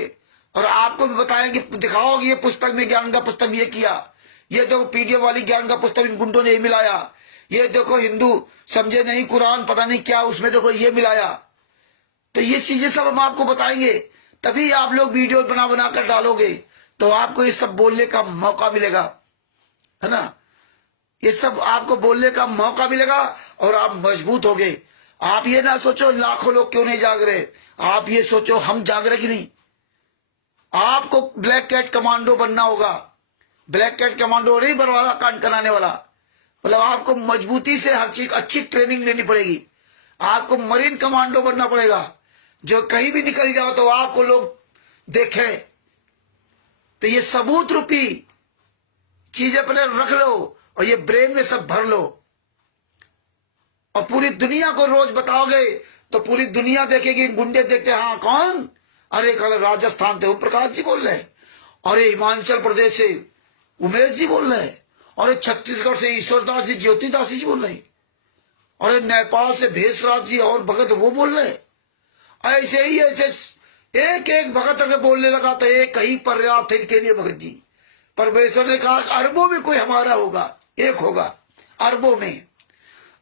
और आपको भी बताएंगे, दिखाओगे ये पुस्तक में ज्ञान का पुस्तक ये किया, ये देखो पीडीएफ वाली ज्ञान का पुस्तक इन गुंडों ने मिलाया, ये देखो हिंदू समझे नहीं कुरान पता नहीं क्या उसमें देखो ये मिलाया। तो ये चीजें सब हम आपको बताएंगे, तभी आप लोग वीडियो बना बना कर डालोगे तो आपको ये सब बोलने का मौका मिलेगा, है ना, ये सब आपको बोलने का मौका मिलेगा और आप मजबूत होगे। आप ये ना सोचो लाखों लोग क्यों नहीं जाग रहे, आप ये सोचो हम जाग रहे कि नहीं। आपको ब्लैक कैट कमांडो बनना होगा, ब्लैक कैट कमांडो नहीं बर्बादा कांड कराने वाला, मतलब आपको मजबूती से हर चीज अच्छी ट्रेनिंग लेनी पड़ेगी, आपको मरीन कमांडो बनना पड़ेगा, जो कहीं भी निकल जाओ तो आपको लोग देखें। तो ये सबूत रूपी चीजें पहले रख लो और ये ब्रेन में सब भर लो, और पूरी दुनिया को रोज बताओगे तो पूरी दुनिया देखेगी, गुंडे देखते हाँ कौन, अरे कल राजस्थान से ओम प्रकाश जी बोल रहे, अरे हिमाचल प्रदेश से उमेश जी बोल रहे, और छत्तीसगढ़ से ईश्वरदास जी ज्योतिदास जी बोल रहे, और नेपाल से भेषराज जी और भगत वो बोल रहे। ऐसे ही ऐसे एक एक भगत अगर बोलने लगा तो एक ही पर्याप्त है इनके लिए भगत जी। परमेश्वर ने कहा अरबों में कोई हमारा होगा, एक होगा अरबों में।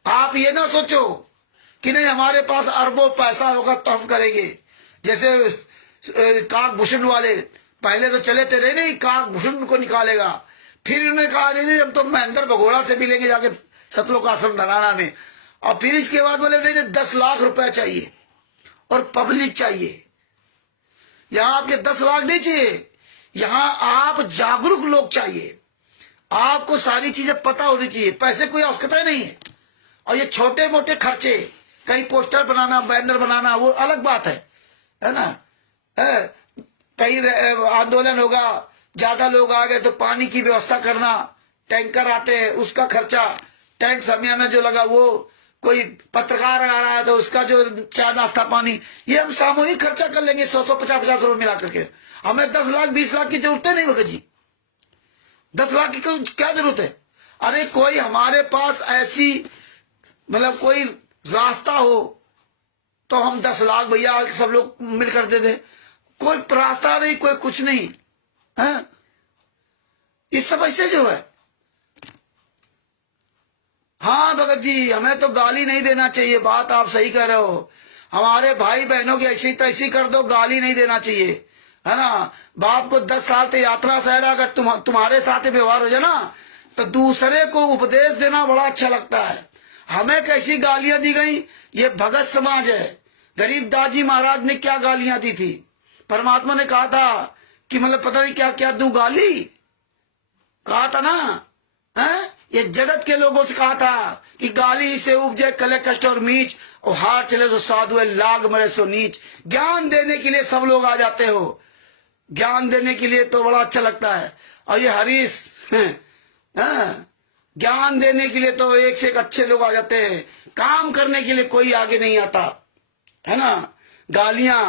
आप ये ना सोचो कि नहीं हमारे पास अरबों पैसा होगा तो हम करेंगे, जैसे काकभूषण वाले पहले तो चले थे नहीं काकभूषण को निकालेगा, फिर उन्होंने कहा नहीं हम तो महेंद्र भगोड़ा से मिलेंगे जाके सतलोक आश्रम धराना में, और फिर इसके बाद बोले नहीं 10 लाख रुपए चाहिए और पब्लिक चाहिए। यहां आपके 10 लाख नहीं चाहिए, यहां आप जागरूक लोग चाहिए, आपको सारी चीजें पता होनी चाहिए, पैसे कोई आवश्यकता नहीं है। और ये छोटे मोटे खर्चे, कहीं पोस्टर बनाना बैनर बनाना वो अलग बात है ना, कहीं आंदोलन होगा ज्यादा लोग आ गए तो पानी की व्यवस्था करना, टैंकर आते हैं उसका खर्चा, टैंक समियाना जो लगा वो, कोई पत्रकार आ रहा है तो उसका जो चाय नाश्ता पानी, ये हम सामूहिक खर्चा कर लेंगे 100-150 रुपए मिला करके। हमें 10 लाख 20 लाख की जरूरत नहीं होगी जी, 10 लाख की क्या जरूरत है। अरे कोई हमारे पास ऐसी मतलब कोई रास्ता हो तो हम 10 लाख भैया सब लोग मिलकर दे दे, कोई रास्ता नहीं कोई कुछ नहीं है। इस सब ऐसे जो है, हाँ भगत जी हमें तो गाली नहीं देना चाहिए, बात आप सही कह रहे हो, हमारे भाई बहनों की ऐसी तैसी कर दो, गाली नहीं देना चाहिए, है ना। बाप को 10 साल से यात्रा सहरा अगर तुम्हारे साथ व्यवहार हो जाए ना तो दूसरे को उपदेश देना बड़ा अच्छा लगता है। हमें कैसी गालियां दी गई? ये भगत समाज है। गरीबदास जी महाराज ने क्या गालियां दी थी? परमात्मा ने कहा था कि मतलब पता नहीं क्या क्या दूं गाली, कहा था ना, है? ये जगत के लोगों से कहा था कि गाली से उपजे कले कष्ट और मीच, और हार चले तो साधु है, लाग मरे सो नीच। ज्ञान देने के लिए सब लोग आ जाते हो, ज्ञान देने के लिए तो बड़ा अच्छा लगता है। और ये हरीश ज्ञान देने के लिए तो एक से एक अच्छे लोग आ जाते हैं, काम करने के लिए कोई आगे नहीं आता, है ना। गालियां,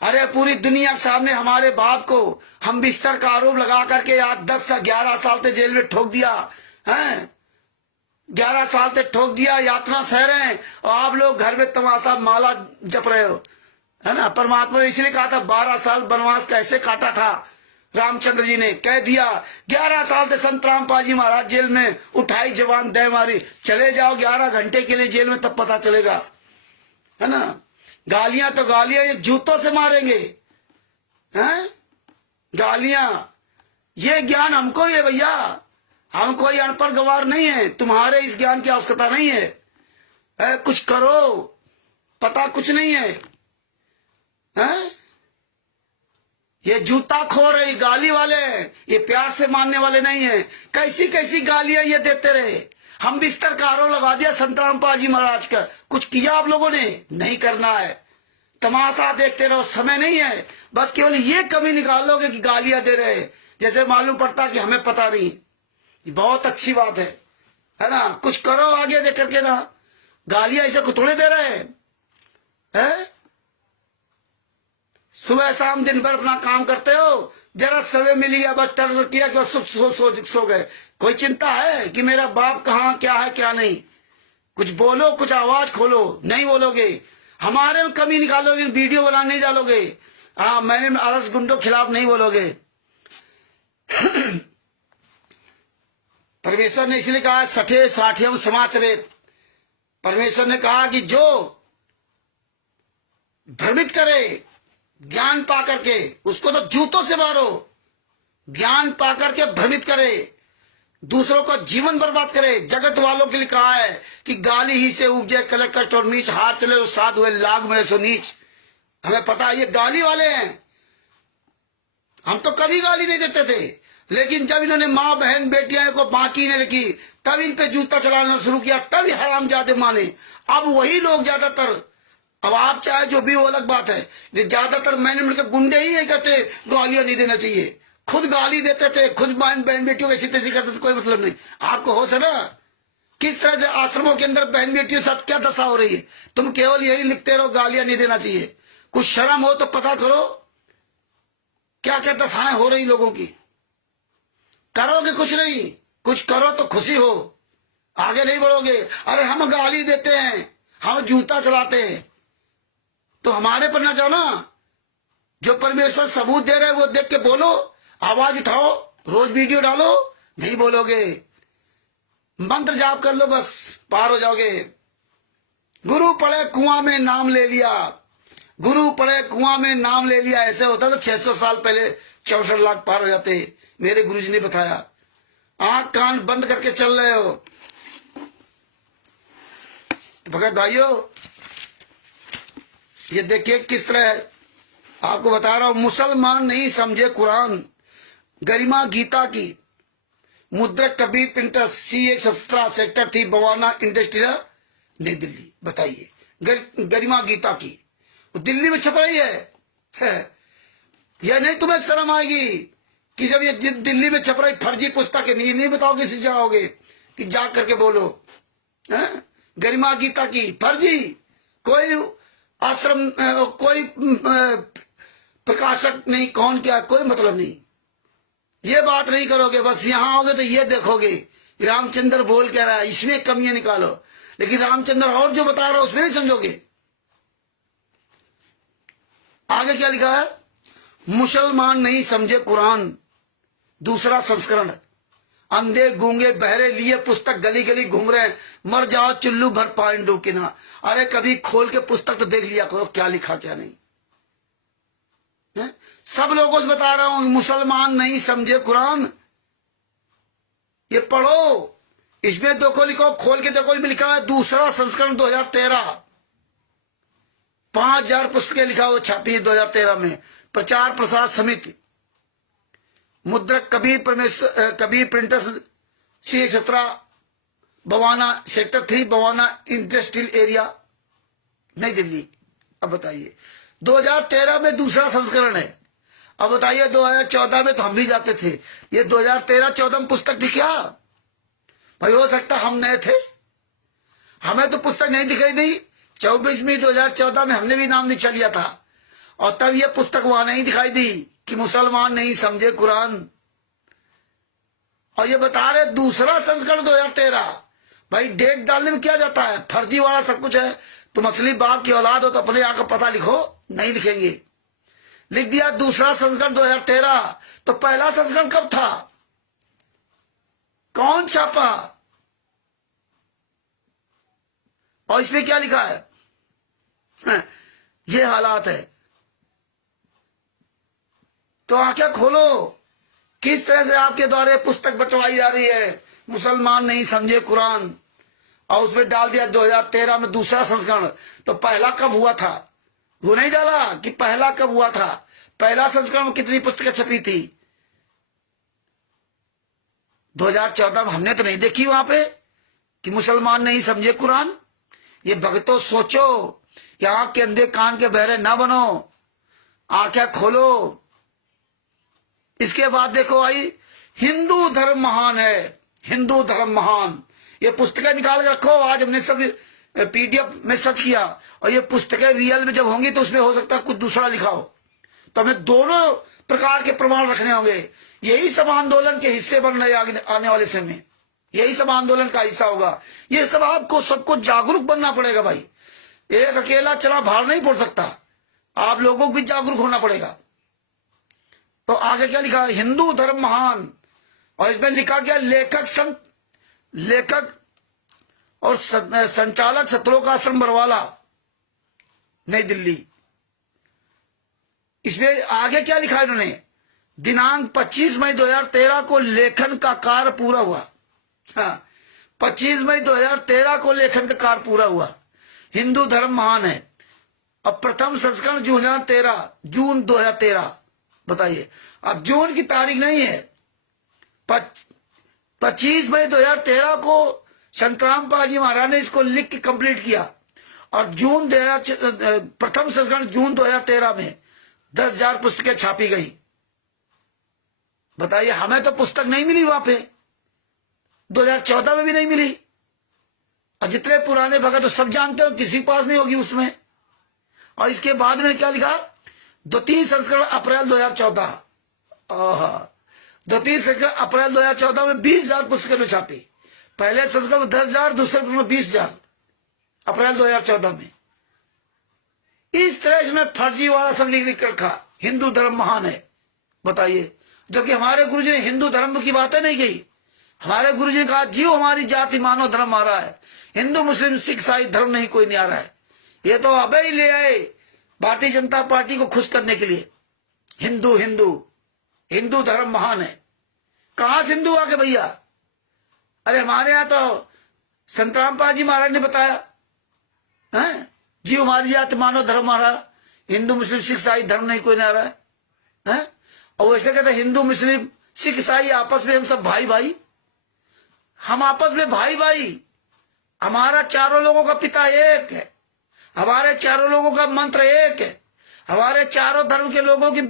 अरे पूरी दुनिया के सामने हमारे बाप को हम बिस्तर का आरोप लगा करके आज 10 से 11 साल तक जेल में ठोक दिया है, 11 साल तक ठोक दिया, यातना सह रहे हैं, और आप लोग घर में तमाशा माला जप रहे हो, है ना। परमात्मा ने इसलिए कहा था 12 साल वनवास कैसे काटा था, रामचंद्र जी ने कह दिया 11 साल से संत रामपाल जी महाराज जेल में, उठाई जवान दे मारी, चले जाओ 11 घंटे के लिए जेल में, तब पता चलेगा, है ना। गालियां तो गालियां, ये जूतों से मारेंगे, हैं? गालियां, ये ज्ञान हमको ही है भैया, हम कोई अनपढ़ गवार नहीं है, तुम्हारे इस ज्ञान की आवश्यकता नहीं है। कुछ करो, पता कुछ नहीं है, हैं? ये जूता खोर है, गाली वाले, ये प्यार से मानने वाले नहीं है। कैसी कैसी गालियां ये देते रहे, हम बिस्तर का आरोप लगा दिया संत रामपाल जी महाराज का, कुछ किया आप लोगों ने? नहीं करना है, तमाशा देखते रहो, समय नहीं है। बस केवल ये कमी निकाल लोगे कि गालियां दे रहे, जैसे मालूम पड़ता कि हमें पता नहीं। ये बहुत अच्छी बात है ना। कुछ करो आगे देख करके ना, गालियां ऐसे कुतड़े दे रहे हैं। सुबह शाम दिन भर अपना काम करते हो, जरा समय मिल गया बस टर किया कि सो गए। कोई चिंता है कि मेरा बाप कहाँ, क्या है क्या नहीं? कुछ बोलो, कुछ आवाज खोलो, नहीं बोलोगे, हमारे में कमी निकालोगे, वीडियो बनाने नहीं डालोगे, हाँ मैंने आरस गुंडों खिलाफ नहीं बोलोगे। परमेश्वर ने इसलिए कहा 60 समाचरित, परमेश्वर ने कहा कि जो भ्रमित करे ज्ञान पा करके, उसको तो जूतों से मारो। ज्ञान पा करके भ्रमित करे, दूसरों का जीवन बर्बाद करे। जगत वालों के लिए कहा है कि गाली ही से उपजे कलह कष्ट और नीच, हाथ चले तो साधु है, लाग मरे सो नीच। हमें पता है ये गाली वाले हैं, हम तो कभी गाली नहीं देते थे, लेकिन जब इन्होंने माँ बहन बेटियां को बाकी ने रखी, तब इन पे जूता चलाना शुरू किया, तभी हरामजादे माने। अब वही लोग ज्यादातर, अब आप चाहे जो भी वो अलग बात है, ज्यादातर मैंने मिलकर गुंडे ही नहीं कहते गालियां नहीं देना चाहिए, खुद गाली देते थे, खुद बहन बेटियों ऐसी तैसी करते थे, कोई मतलब नहीं। आपको होश है ना किस तरह से आश्रमों के अंदर बहन बेटियों के साथ क्या दशा हो रही है? तुम केवल यही लिखते रहो गालियां नहीं देना चाहिए, कुछ शर्म हो तो पता करो क्या क्या दशाएं हो रही लोगों की। करोगे कुछ नहीं, कुछ करो तो खुशी हो, आगे नहीं बढ़ोगे। अरे हम गाली देते हैं, हम जूता चलाते हैं, तो हमारे पर ना जाओ ना। जो परमेश्वर सबूत दे रहे हैं वो देख के बोलो, आवाज उठाओ, रोज वीडियो डालो। नहीं बोलोगे, मंत्र जाप कर लो, बस पार हो जाओगे। गुरु पड़े कुआं में नाम ले लिया, गुरु पड़े कुआं में नाम ले लिया। ऐसे होता तो 600 साल पहले 64 लाख पार हो जाते, मेरे गुरुजी ने बताया। आंख कान बंद करके चल रहे हो। भगत भाइयों, ये देखिए किस तरह आपको बता रहा हूं, मुसलमान नहीं समझे कुरान। गरिमा गीता की, मुद्रक Kabir printer C117 sector 3 Bawana industrial नई दिल्ली। बताइए गरिमा गीता की दिल्ली में छप रही है। यह नहीं तुम्हें शर्म आएगी कि जब ये दिल्ली में छप रही फर्जी पुस्तक है, नहीं बताओगे, इसे जाओगे कि जा करके बोलो है? गरिमा गीता की फर्जी, कोई आश्रम कोई प्रकाशक नहीं, कौन क्या, कोई मतलब नहीं। ये बात नहीं करोगे, बस यहां आओगे तो ये देखोगे रामचंद्र बोल कह रहा है, इसमें कमियां निकालो। लेकिन रामचंद्र और जो बता रहा है उसमें नहीं समझोगे। आगे क्या लिखा है? मुसलमान नहीं समझे कुरान, दूसरा संस्करण। अंधे गूंगे बहरे लिए पुस्तक गली गली घूम रहे हैं, मर जाओ चुल्लू भर पानी डूब के ना। अरे कभी खोल के पुस्तक तो देख लिया करो क्या लिखा क्या नहीं है? सब लोगों से बता रहा हूं, मुसलमान नहीं समझे कुरान, ये पढ़ो, इसमें देखो, लिखो, खोल के देखो, इसमें लिखा है दूसरा संस्करण 2013, 5000 पुस्तकें लिखा हुआ छापी है 2013 में। प्रचार प्रसार समिति, मुद्रक Kabir printers, C17, Bawana, sector 3, Bawana industrial area, नई दिल्ली। अब बताइए 2013 में दूसरा संस्करण है। अब बताइए 2014 में तो हम भी जाते थे, ये 2013-14 में पुस्तक थी क्या भाई? हो सकता हम नए थे, हमें तो पुस्तक नहीं दिखाई दी। 24 में 2014 में हमने भी नाम निकाल लिया था, और तब ये पुस्तक वहां नहीं दिखाई दी कि मुसलमान नहीं समझे कुरान। और ये बता रहे दूसरा संस्करण 2013। भाई डेट डालने में क्या जाता है, फर्जी वाला सब कुछ है। तुम असली बाप की औलाद हो तो अपने यहाँ का पता लिखो, नहीं लिखेंगे। लिख दिया दूसरा संस्करण 2013, तो पहला संस्करण कब था, कौन छापा, और इसमें क्या लिखा है? ये हालात है। तो आंखें खोलो, किस तरह से आपके द्वारा पुस्तक बंटवाई जा रही है, मुसलमान नहीं समझे कुरान, और उसमें डाल दिया 2013 में दूसरा संस्करण। तो पहला कब हुआ था, वो नहीं डाला कि पहला कब हुआ था। पहला संस्करण में कितनी पुस्तकें छपी थी 2014 में? हमने तो नहीं देखी वहां पे कि मुसलमान नहीं समझे कुरान। ये भगतों सोचो कि आंख के अंधे कान के बहरे ना बनो, आंखें खोलो। इसके बाद देखो आई हिंदू धर्म महान है, हिंदू धर्म महान। ये पुस्तकें निकाल के रखो, आज हमने सब PDF में सर्च किया, और ये पुस्तकें रियल में जब होंगी तो उसमें हो सकता है कुछ दूसरा लिखा हो। तो हमें दोनों प्रकार के प्रमाण रखने होंगे। यही सब आंदोलन के हिस्से बन रहे आने वाले समय में, यही सब आंदोलन का हिस्सा होगा। ये सब आपको सबको जागरूक बनना पड़ेगा भाई। एक अकेला चला भार नहीं पड़ सकता, आप लोगों को भी जागरूक होना पड़ेगा। तो आगे क्या लिखा है, हिंदू धर्म महान, और इसमें लिखा गया लेखक और संचालक सतलोक आश्रम बरवाला, नई दिल्ली। इसमें आगे क्या लिखा है इन्होंने, दिनांक 25 मई 2013 को लेखन का कार्य पूरा हुआ। हाँ, 25 मई 2013 को लेखन का कार्य पूरा हुआ। हिंदू धर्म महान है। अब प्रथम संस्करण जून 2013। बताइए, अब जून की तारीख नहीं है, 25 मई 2013 को संतराम पाजी महाराज ने इसको लिख के कंप्लीट किया, और प्रथम संस्करण जून 2013 में 10,000 पुस्तकें छापी गई। बताइए, हमें तो पुस्तक नहीं मिली वहां पे, 2014 में भी नहीं मिली। और जितने पुराने भगत तो सब जानते हो, किसी पास नहीं होगी उसमें। और इसके बाद में क्या लिखा, द्वितीय संस्करण अप्रैल 2014। द्वितीय संस्करण अप्रैल 2014 में 20,000 पुस्तकें छापी। पहले संस्करण में 10,000, दूसरे में 20,000, अप्रैल 2014 में। इस तरह इसमें फर्जी वाला सब लिख रखा, हिंदू धर्म महान है। बताइए, जबकि हमारे गुरुजी ने हिंदू धर्म की बातें नहीं की। हमारे गुरुजी ने कहा, जीव हमारी जाति मानव धर्म आ रहा है, हिंदू मुस्लिम सिख ईसाई धर्म नहीं कोई नहीं आ रहा है। ये तो अबे ही ले आए भारतीय जनता पार्टी को खुश करने के लिए। हिंदू हिंदू हिंदू धर्म महान है, कहां से हिंदू आके भैया? अरे हमारे यहां तो संतराम पाजी महाराज ने बताया है, जीव हमारी जाति मानव धर्म आ रहा, हिंदू मुस्लिम सिख ईसाई धर्म नहीं कोई नहीं आ रहा है। और वैसे कहते हिंदू मुस्लिम सिख ईसाई आपस में हम सब भाई भाई, हम आपस में भाई भाई। हमारा चारों लोगों का पिता एक है, हमारे चारों लोगों का मंत्र एक है, हमारे चारों धर्म के लोगों की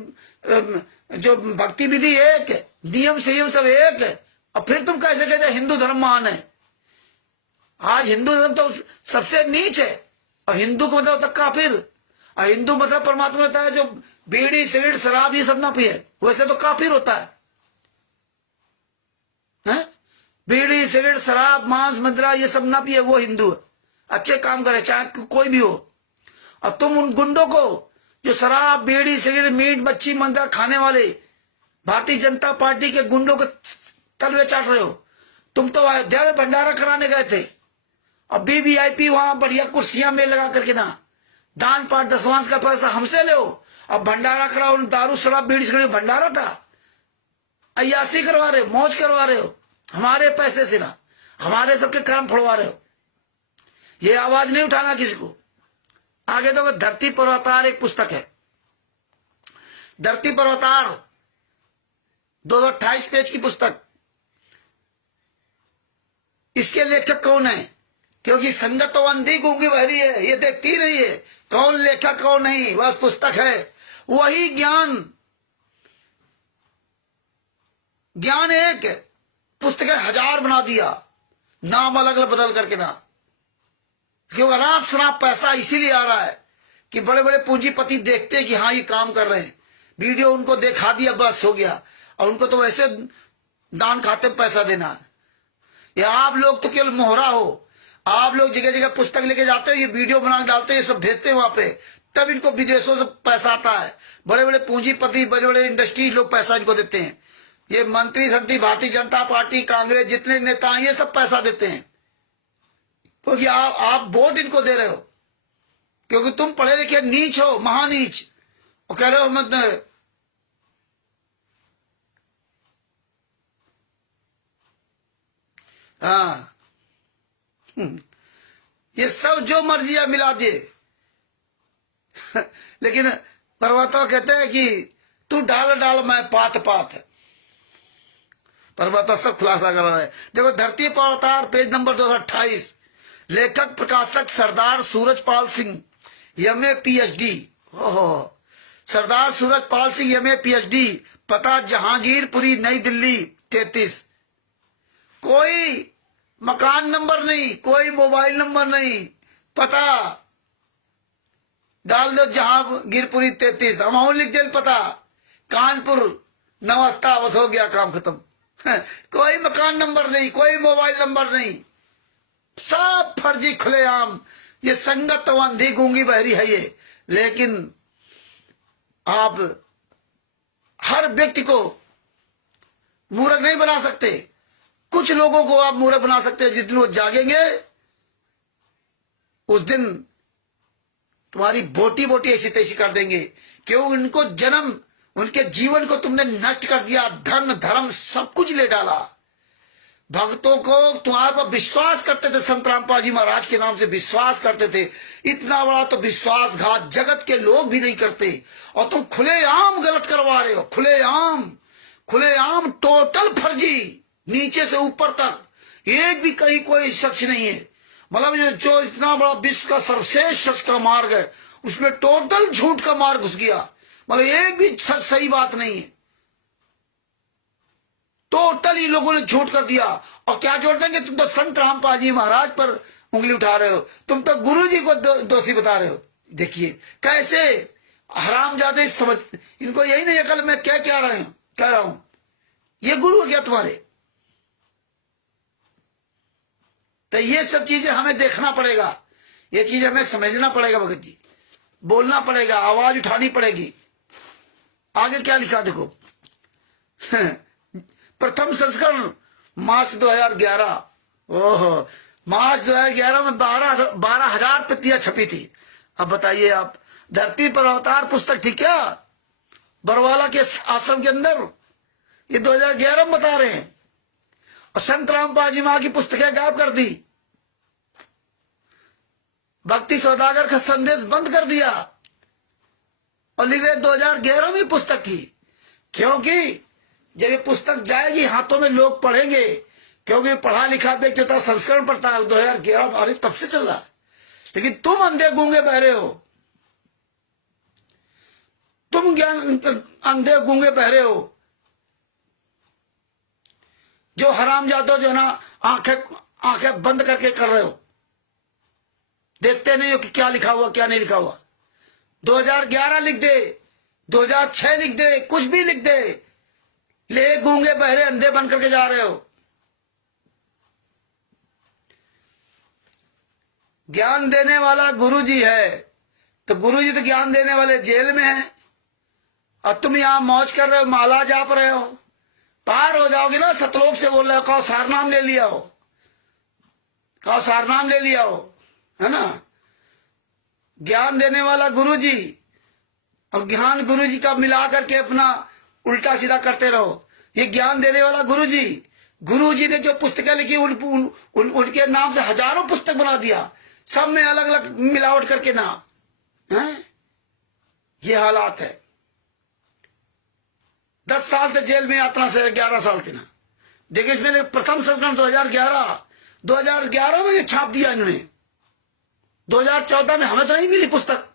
जो भक्ति विधि एक है, नियम संयम सब एक है। और फिर तुम कैसे कहते हिंदू धर्म महान है? आज हिंदू धर्म तो सबसे नीच है, और हिंदू को मतलब होता काफिर। और हिंदू मतलब परमात्मा होता है जो बीड़ी सिगरेट शराब ये सब ना पिए, वैसे तो काफिर होता है। बीड़ी सिगरेट शराब मांस मदिरा ये सब ना पिए, वो हिंदू है। अच्छे काम करे चाहे कोई भी हो। और तुम उन गुंडों को जो शराब बीड़ी सिगरेट मीट मच्छी मदिरा खाने वाले भारतीय जनता पार्टी के गुंडों को तलवे चाट रहे हो। तुम तो अयोध्या में भंडारा कराने गए थे, और VVIP वहां बढ़िया कुर्सियां में लगा करके ना, दान पाठ दसवांश का पैसा हमसे ले, अब भंडारा कराओ, दारू शराब बीड़ी सिगरेट भंडारा था, अयासी करवा रहे हो, मौज करवा रहे हो हमारे पैसे से ना। हमारे सबके कर्म फोड़वा रहे हो। ये आवाज नहीं उठाना किसी को। आगे तो धरती पर अवतार एक पुस्तक है, धरती पर अवतार 228 पेज की पुस्तक। इसके लेखक कौन है? क्योंकि संगत तो अंधी गूंगी बहरी है, ये देखती नहीं है कौन लेखक कौन नहीं, बस पुस्तक है। वही ज्ञान एक पुस्तकें 1000 बना दिया, नाम अलग अलग बदल करके ना। क्यों? अनाप शनाप पैसा इसीलिए आ रहा है कि बड़े बड़े पूंजीपति देखते हैं कि हाँ ये काम कर रहे हैं, वीडियो उनको दिखा दिया बस हो गया। और उनको तो वैसे दान खाते में पैसा देना है। या आप लोग तो केवल मोहरा हो, आप लोग जगह जगह पुस्तक लेके जाते हो, ये वीडियो बना के डालते हो, ये सब भेजते हैं वहां पे, तब इनको विदेशों से पैसा आता है। बड़े बड़े पूंजीपति, बड़े बड़े इंडस्ट्री लोग पैसा इनको देते हैं। ये मंत्री संत्री, भारतीय जनता पार्टी, कांग्रेस, जितने नेता हैं ये सब पैसा देते हैं, क्योंकि आप वोट इनको दे रहे हो, क्योंकि तुम पढ़े लिखे नीच हो, महानीच, और कह रहे हो मत। हाँ, ये सब जो मर्जी है मिला दिए। लेकिन पर्वतो कहते हैं कि तू डाल डाल मैं पात पात। पर्वतो सब खुलासा कर रहा है। देखो धरती पर अवतार पेज नंबर 228, लेखक प्रकाशक सरदार सूरजपाल सिंह, एमए पीएचडी। ओहो, सरदार सूरजपाल सिंह, एमए पीएचडी, पता जहांगीरपुरी, नई दिल्ली 33। कोई मकान नंबर नहीं, कोई मोबाइल नंबर नहीं, पता डाल दो जहांगीरपुरी 33, अमाउंट लिख दे, पता कानपुर नवस्ता, बस हो गया काम खत्म। कोई मकान नंबर नहीं, कोई मोबाइल नंबर नहीं, सब फर्जी खुलेआम। ये संगत तो अंधी गूंगी बहरी है ये। लेकिन आप हर व्यक्ति को मूर्ख नहीं बना सकते। कुछ लोगों को आप मूर्ख बना सकते हैं। जिस दिन वो जागेंगे उस दिन तुम्हारी बोटी बोटी ऐसी तैसी कर देंगे। क्यों? उनको जन्म, उनके जीवन को तुमने नष्ट कर दिया, धन धर्म सब कुछ ले डाला। भक्तों को तुम्हारे पर विश्वास करते थे, संत रामपाल जी महाराज के नाम से विश्वास करते थे। इतना बड़ा तो विश्वासघात जगत के लोग भी नहीं करते, और तुम खुलेआम गलत करवा रहे हो। खुलेआम टोटल फर्जी, नीचे से ऊपर तक एक भी कहीं कोई शख्स नहीं है। मतलब जो इतना बड़ा विश्व का सर्वश्रेष्ठ शख्स का मार्ग है, उसमें टोटल झूठ का मार्ग घुस गया। मतलब एक भी सही बात नहीं है, टोटल ही लोगों ने झूठ कर दिया। और क्या जोड़ देंगे? तुम तो संत रामपाल जी महाराज पर उंगली उठा रहे हो, तुम तो गुरु जी को दोषी बता रहे हो। देखिए कैसे हरामजादे समझ, इनको यही नहीं अकल मैं क्या कह रहा हूं, ये गुरु है क्या तुम्हारे? तो ये सब चीजें हमें देखना पड़ेगा, ये चीजें हमें समझना पड़ेगा भगत जी, बोलना पड़ेगा, आवाज उठानी पड़ेगी। आगे क्या लिखा देखो। प्रथम संस्करण मार्च 2011। ओहो, मार्च 2011 में 12,000 प्रतियां छपी थी। अब बताइए आप, धरती पर अवतार पुस्तक थी क्या बरवाला के आश्रम के अंदर? ये 2011 में बता रहे हैं। और संत रामपाल जी मां की पुस्तकें गायब कर दी, भक्ति सौदागर का संदेश बंद कर दिया, और लिख रहे 2011 में पुस्तक थी। क्योंकि जब ये पुस्तक जाएगी हाथों में लोग पढ़ेंगे, क्योंकि पढ़ा लिखा व्यक्ति होता है, संस्करण पढ़ता है। 2011 अरे तब से चल रहा है। लेकिन तुम अंधे गूंगे बहरे हो, तुम ज्ञान अंधे गूंगे बहरे हो, जो हरामजादो जो ना आंखें बंद करके कर रहे हो, देखते नहीं हो कि क्या लिखा हुआ क्या नहीं लिखा हुआ। 2011 लिख दे, 2006 लिख दे, कुछ भी लिख दे, ले गूंगे बहरे अंधे बन करके जा रहे हो। ज्ञान देने वाला गुरुजी है, तो गुरुजी तो ज्ञान देने वाले जेल में है, और तुम यहां मौज कर रहे हो, माला जाप रहे हो। पार हो जाओगे ना सतलोक से, बोल रहे हो कहो सारनाम ले लिया हो, कहो सारनाम ले लिया हो, है ना। ज्ञान देने वाला गुरुजी, और ज्ञान गुरुजी का मिला करके अपना उल्टा सीधा करते रहो। ये ज्ञान देने वाला गुरुजी, गुरुजी ने जो पुस्तकें लिखी उनके नाम से हजारों पुस्तक बना दिया, सब में अलग अलग मिलावट करके ना है। ये हालात है। 10 साल से जेल में यात्रा से 11 साल थे ना। देखिए इसमें प्रथम संस्करण 2011 में ये छाप दिया इन्होंने। 2014 में हमें तो नहीं मिली पुस्तक,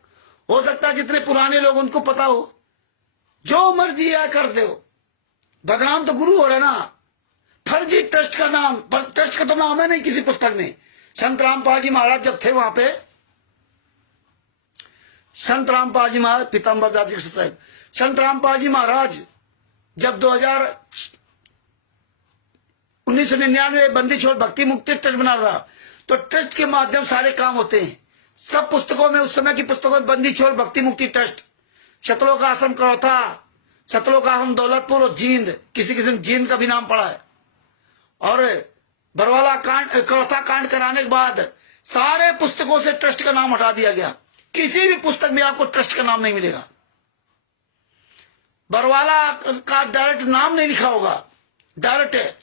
हो सकता है जितने पुराने लोग उनको पता हो। जो मर्जी है कर दो, बदनाम तो गुरु हो रहा ना। फर्जी ट्रस्ट का नाम, ट्रस्ट का तो नाम है नहीं किसी पुस्तक में। संत रामपाल जी महाराज जब थे वहां पे, संत रामपाल जी महाराज, पीताम्बर दास जी साहब, संत रामपाल जी महाराज जब 1999 बंदी छोड़ भक्ति मुक्ति ट्रस्ट बना रहा, तो ट्रस्ट के माध्यम सारे काम होते हैं। सब पुस्तकों में, उस समय की पुस्तकों में बंदी छोड़ भक्ति मुक्ति ट्रस्ट, शतलोक आश्रम करौथा, शतलोक आश्रम दौलतपुर और जींद, किसी किसी जींद का भी नाम पड़ा है। और बरवाला कांड, करौथा कांड कराने के बाद सारे पुस्तकों से ट्रस्ट का नाम हटा दिया गया। किसी भी पुस्तक में आपको ट्रस्ट का नाम नहीं मिलेगा। बरवाला का डायरेक्ट नाम नहीं लिखा होगा, डायरेक्ट है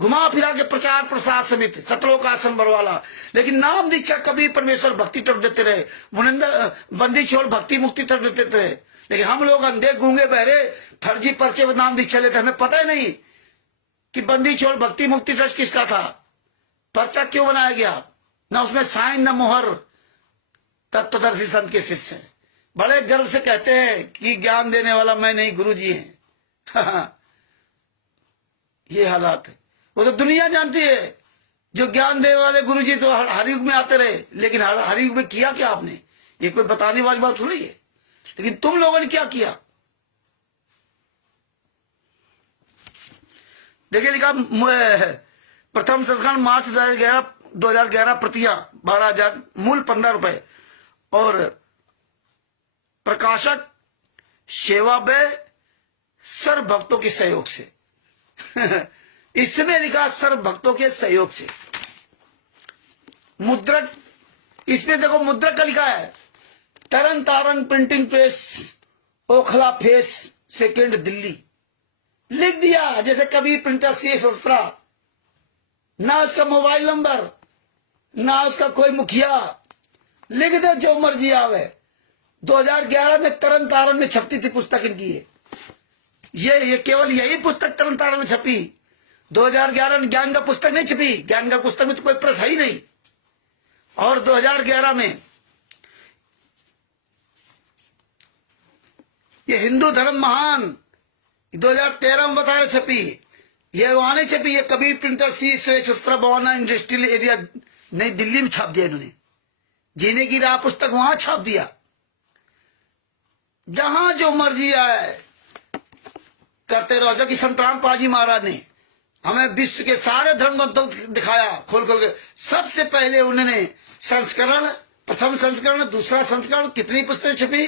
घुमा फिरा के प्रचार प्रसार समिति सतलोक आश्रम बरवाला, लेकिन नाम दीक्षा कभी परमेश्वर भक्ति ट्रस्ट देते रहे, मुनिंदर बंदी छोड़ भक्ति मुक्ति ट्रस्ट देते रहे। लेकिन हम लोग अंधे गूंगे बहरे फर्जी पर्चे में नाम दीक्षा लेते, हमें पता ही नहीं कि बंदी छोड़ भक्ति मुक्ति ट्रस्ट किसका था, पर्चा क्यों बनाया गया, ना उसमें साइन न मोहर। तत्वदर्शी संत के शिष्य बड़े गर्व से कहते हैं कि ज्ञान देने वाला मैं नहीं, गुरु जी हैं। ये हालात है। वो तो दुनिया जानती है, जो ज्ञान देने वाले गुरु जी तो हर युग में आते रहे, लेकिन हर युग में किया क्या आपने, ये कोई बताने वाली बात थोड़ी है। लेकिन तुम लोगों ने क्या किया, देखिए लिखा प्रथम संस्करण मार्च 2011 प्रतियां 12,000, मूल 15 रुपए, और प्रकाशक सेवा व्यय सर्व भक्तों के सहयोग से। इसमें लिखा सर्व भक्तों के सहयोग से। मुद्रक, इसमें देखो मुद्रक का लिखा है तरन तारन printing press, Okhla face second Delhi, लिख दिया जैसे कबीर प्रिंटर सी सस्त्रा, ना उसका मोबाइल नंबर, ना उसका कोई मुखिया, लिख दे जो मर्जी आवे। 2011 में तरन तारन में छपती थी पुस्तक इनकी ये केवल यही पुस्तक तरन तारन में छपी। 2011 में ज्ञान का पुस्तक नहीं छपी, ज्ञान का पुस्तक में तो कोई प्रेस है ही नहीं। और 2011 में ये हिंदू धर्म महान 2013 में बताया छपी, ये वहां नहीं छपी, ये कबीर प्रिंटर सी शस्त्र भवाना इंडस्ट्रियल एरिया नई दिल्ली में छाप दिया इन्होंने। जीने की राह पुस्तक वहां छाप दिया। जहां जो मर्जी आए करते रहो। जबकि संत रामपाल जी महाराज ने हमें विश्व के सारे धर्म ग्रंथों दिखाया खोल खोल के। सबसे पहले उन्होंने संस्करण, प्रथम संस्करण, दूसरा संस्करण, कितनी पुस्तकें छपी,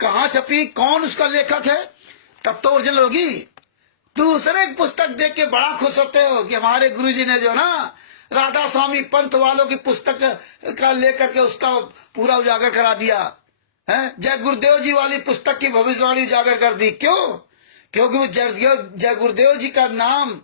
कहां छपी, कौन उसका लेखक है, तब तो ओरिजिनल होगी। दूसरे पुस्तक देख के बड़ा खुश होते हो कि हमारे गुरुजी ने जो ना राधा स्वामी पंथ वालों की पुस्तक का लेकर के उसका पूरा उजागर करा दिया है। जय गुरुदेव जी वाली पुस्तक की भविष्यवाणी उजागर कर दी। क्यों? क्योंकि वो जय गुरुदेव जी का नाम,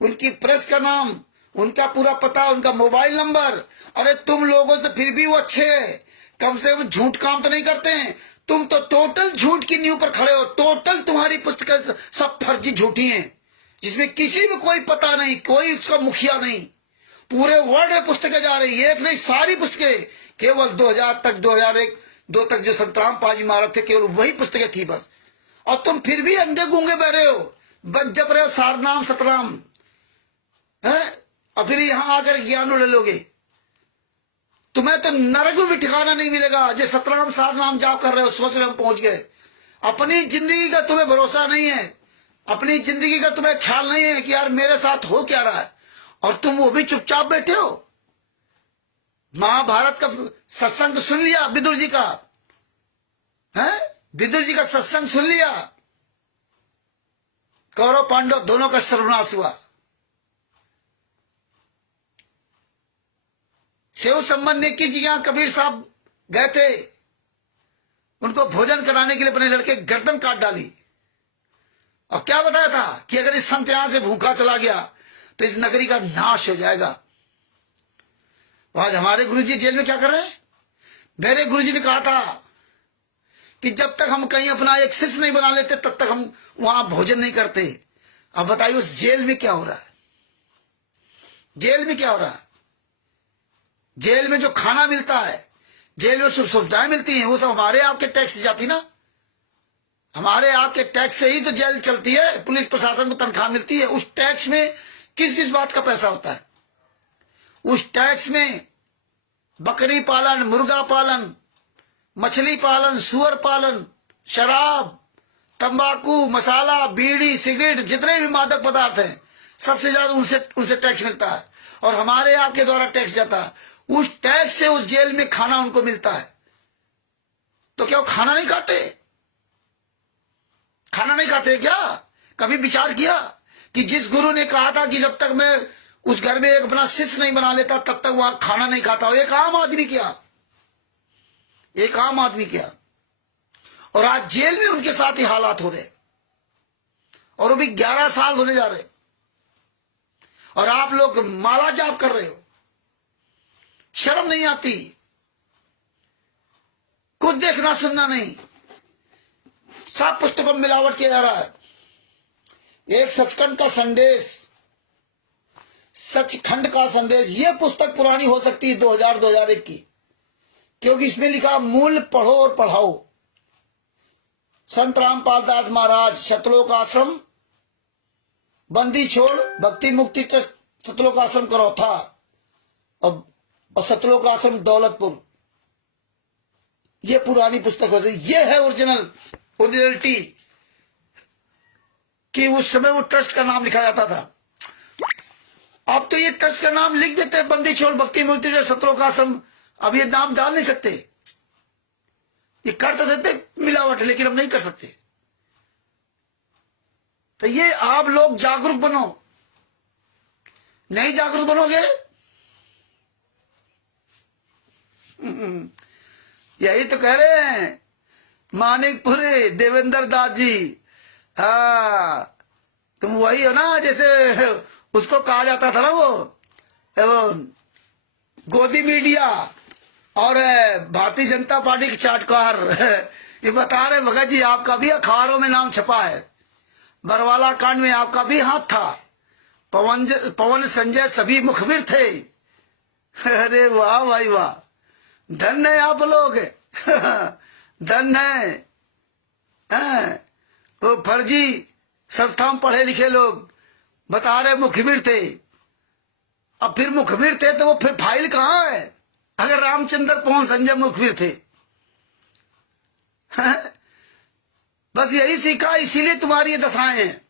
उनकी प्रेस का नाम, उनका पूरा पता, उनका मोबाइल नंबर। अरे तुम लोगों से फिर भी वो अच्छे है, कम से कम झूठ काम तो नहीं करते हैं। तुम तो टोटल झूठ की नींव पर खड़े हो। टोटल तुम्हारी पुस्तकें सब फर्जी झूठी हैं, जिसमें किसी में कोई पता नहीं, कोई उसका मुखिया नहीं। पूरे वर्ल्ड में पुस्तकें जा रही है, एक नहीं सारी पुस्तकें। केवल 2000 तक, 2001-2 तक जो संत रामपाल जी महाराज थे, केवल वही पुस्तकें थी बस। और तुम फिर भी अंधे गूंगे बह रहे हो, बस जप रहे हो सारनाम सतराम है, और फिर यहां आकर ज्ञान ले लोगे। तुम्हें तो नरक में भी ठिकाना नहीं मिलेगा। जो सतराम सारनाम जाप कर रहे हो, सोच रहे हम पहुंच गए। अपनी जिंदगी का तुम्हें भरोसा नहीं है, अपनी जिंदगी का तुम्हें ख्याल नहीं है कि यार मेरे साथ हो क्या रहा है, और तुम वो भी चुपचाप बैठे हो। महाभारत का सत्संग सुन लिया विदुर जी का, है विदुर जी का सत्संग सुन लिया, कौरव पांडव दोनों का सर्वनाश हुआ। सेव संबंधी की जी यहां कबीर साहब गए थे, उनको भोजन कराने के लिए अपने लड़के गर्दन काट डाली। और क्या बताया था कि अगर इस संत यहां से भूखा चला गया तो इस नगरी का नाश हो जाएगा। आज हमारे गुरुजी जेल में क्या कर रहे हैं? मेरे गुरुजी ने कहा था कि जब तक हम कहीं अपना एक शिष्य नहीं बना लेते तब तक हम वहां भोजन नहीं करते। अब बताइए उस जेल में क्या हो रहा है? जेल में क्या हो रहा है? जेल में जो खाना मिलता है, जेल में सुख सुविधाएं मिलती हैं, वो सब हमारे आपके टैक्स से जाती ना। हमारे आपके टैक्स से ही तो जेल चलती है, पुलिस प्रशासन को तनख्वाह मिलती है। उस टैक्स में किस किस बात का पैसा होता है? उस टैक्स में बकरी पालन, मुर्गा पालन, मछली पालन, सुअर पालन, शराब, तंबाकू, मसाला, बीड़ी, सिगरेट, जितने भी मादक पदार्थ हैं सबसे ज्यादा उनसे टैक्स मिलता है और हमारे आपके द्वारा टैक्स जाता है। उस टैक्स से उस जेल में खाना उनको मिलता है। तो क्या वो खाना नहीं खाते? खाना नहीं खाते क्या? कभी विचार किया कि जिस गुरु ने कहा था कि जब तक मैं उस घर में एक अपना शिष्य नहीं बना लेता तब तक वहां खाना नहीं खाता? एक आम आदमी क्या, एक आम आदमी क्या? और आज जेल में उनके साथ ही हालात हो रहे और वो भी 11 साल होने जा रहे और आप लोग माला जाप कर रहे हो। शर्म नहीं आती? कुछ देखना सुनना नहीं, सब पुस्तकों में मिलावट किया जा रहा है। एक सचखंड का संदेश, सचखंड का संदेश, ये पुस्तक पुरानी हो सकती है 2000-2001 की, क्योंकि इसमें लिखा मूल पढ़ो और पढ़ाओ। संत रामपाल दास महाराज, सतलोक आश्रम, बंदी छोड़ भक्ति मुक्ति ट्रस्ट, सतलोक आश्रम करौथा और सतलोक आश्रम दौलतपुर। ये पुरानी पुस्तक होती है। ये है ओरिजिनलिटी कि उस समय वो ट्रस्ट का नाम लिखा जाता था। अब तो ये ट्रस्ट का नाम लिख देते हैं, बंदी छोड़ भक्ति मुक्ति ट्रस्ट, सतलोक आश्रम। अब ये नाम डाल नहीं सकते। ये कर तो देते मिलावट, लेकिन हम नहीं कर सकते। तो ये आप लोग जागरूक बनो। नहीं जागरूक बनोगे, यही तो कह रहे हैं मानिकपुरी देवेंद्र दास जी। हाँ, तुम वही हो ना, जैसे उसको कहा जाता था ना, वो गोदी मीडिया और भारतीय जनता पार्टी के चाटकार। ये बता रहे भगत जी आपका भी अखबारों में नाम छपा है, बरवाला कांड में आपका भी हाथ था, पवन संजय सभी मुखबिर थे। अरे वाह भाई वाह, धन है आप लोग। धन है। वो फर्जी संस्था में पढ़े लिखे लोग बता रहे मुखबिर थे। अब फिर मुखबिर थे तो वो फिर फाइल कहां है? अगर रामचंद्र पवन संजय मुखबिर थे। बस यही सीखा, इसीलिए तुम्हारी ये दशाएं हैं,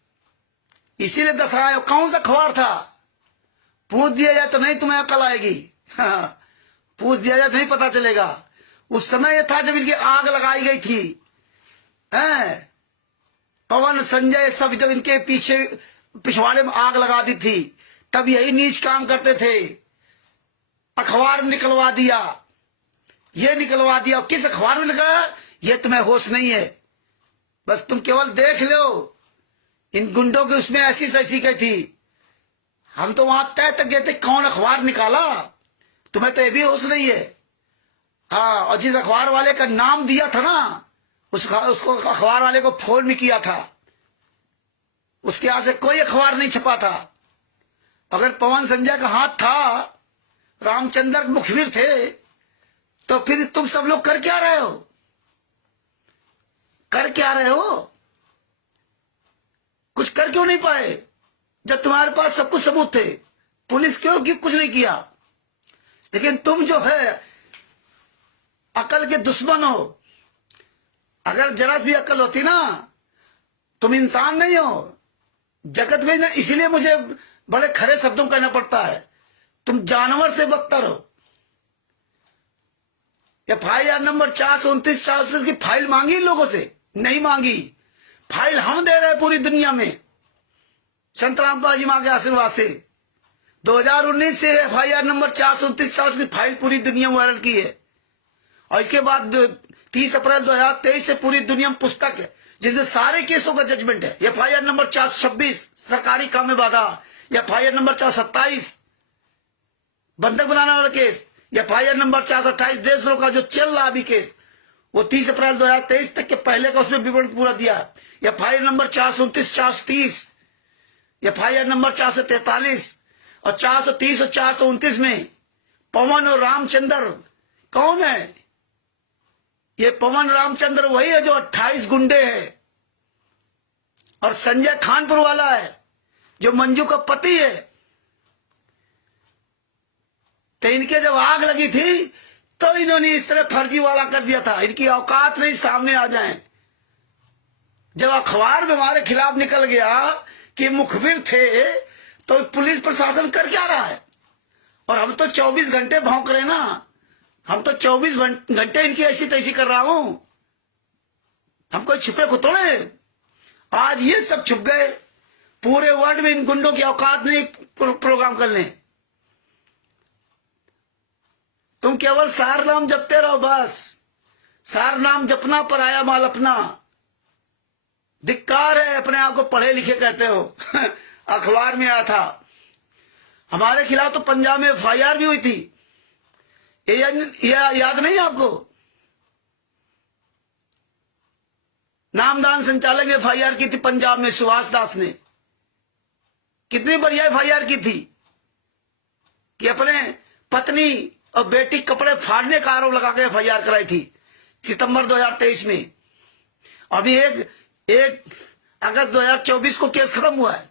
इसीलिए दशाएं। कौन सा अखबार था? पूछ दिया जाए तो नहीं तुम्हें अकल आएगी। पूछ दिया जाए तो नहीं पता चलेगा। उस समय ये था जब इनकी आग लगाई गई थी। पवन संजय सब जब इनके पीछे पिछवाड़े में आग लगा दी थी, तब यही नीच काम करते थे। अखबार निकलवा दिया, ये निकलवा दिया। किस अखबार में लिखा ये तुम्हें होश नहीं है। बस तुम केवल देख लो, इन गुंडों की उसमें ऐसी तैसी गई थी। हम तो वहां तय तक गए थे कौन अखबार निकाला, तुम्हें तो ये भी होश नहीं है। हाँ, और जिस अखबार वाले का नाम दिया था ना, उसको अखबार वाले को फोन भी किया था। उसके यहां से कोई अखबार नहीं छपा था। अगर पवन संजय का हाथ था, रामचंद्र मुखबिर थे, तो फिर तुम सब लोग कर क्या रहे हो? कर क्या रहे हो? कुछ कर क्यों नहीं पाए जब तुम्हारे पास सब कुछ सबूत थे? पुलिस क्यों कुछ नहीं किया? लेकिन तुम जो है अकल के दुश्मन हो। अगर जरा भी अकल होती ना, तुम इंसान नहीं हो जगत में ना। इसीलिए मुझे बड़े खरे शब्दों में कहना पड़ता है, तुम जानवर से बदतर हो। FIR नंबर 429 की फाइल मांगी लोगों से? नहीं मांगी। फाइल हम दे रहे हैं पूरी दुनिया में, संत रामपाल जी मां के आशीर्वाद से। 2019 से FIR नंबर 429 की फाइल पूरी दुनिया में वायरल की है। और इसके बाद 30 अप्रैल 2023 से पूरी दुनिया में पुस्तक जिसमें सारे केसों का जजमेंट है। FIR नंबर 426 सरकारी काम में बाधा, FIR नंबर 427 बंधक बनाने वाला केस, FIR नंबर 428 देशद्रोह का जो चल रहा अभी केस, वो 30 अप्रैल 2023 तक के पहले का उसमें विवरण पूरा दिया। FIR नंबर 429 430, FIR नंबर 443 और 430 और 429 में पवन और रामचंद्र कौन है? ये पवन रामचंद्र वही है जो 28 गुंडे है, और संजय खानपुर वाला है जो मंजू का पति है। तो इनके जब आग लगी थी तो इन्होंने इस तरह फर्जी वाला कर दिया था। इनकी औकात नहीं सामने आ जाए। जब अखबार में हमारे खिलाफ निकल गया कि मुखबिर थे, तो पुलिस प्रशासन कर क्या रहा है? और हम तो 24 घंटे भौंक रहे ना, हम तो 24 घंटे इनकी ऐसी तैसी कर रहा हूं। हम कोई छुपे खुतोड़े? आज ये सब छुप गए। पूरे वर्ल्ड में इन गुंडों की औकात नहीं प्रोग्राम कर लें। तुम केवल सार नाम जपते रहो, बस सार नाम जपना पर आया माल अपना। धिक्कार है, अपने आप को पढ़े लिखे कहते हो। अखबार में आया था हमारे खिलाफ, तो पंजाब में FIR भी हुई थी। ये याद नहीं आपको? नामदान संचालक ने FIR की थी पंजाब में, सुभाष दास ने। कितनी बढ़िया FIR की थी कि अपने पत्नी और बेटी कपड़े फाड़ने का आरोप लगा के FIR कराई थी सितंबर 2023 में। अभी एक अगस्त 2024 को केस खत्म हुआ है।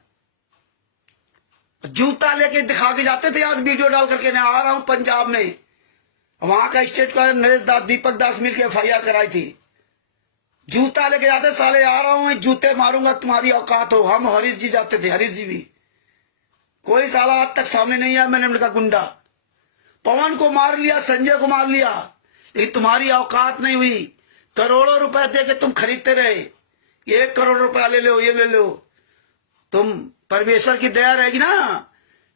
जूता लेके दिखा के जाते थे, आज वीडियो डाल करके मैं आ रहा हूं पंजाब में। वहां का स्टेट का नरेश दास, दीपक दास मिलकर FIR कराई थी। जूता लेके जाते, साले आ रहा हूं, जूते मारूंगा, तुम्हारी औकात हो। हम हरीश जी जाते थे, हरीश जी भी। कोई साला आज तक सामने नहीं आया। मैंने उनका गुंडा पवन को मार लिया, संजय को मार लिया, लेकिन तुम्हारी औकात नहीं हुई। करोड़ों रुपए दे के तुम खरीदते रहे। 1 करोड़ रुपया ले लो, ये ले लो। तुम परमेश्वर की दया रहेगी ना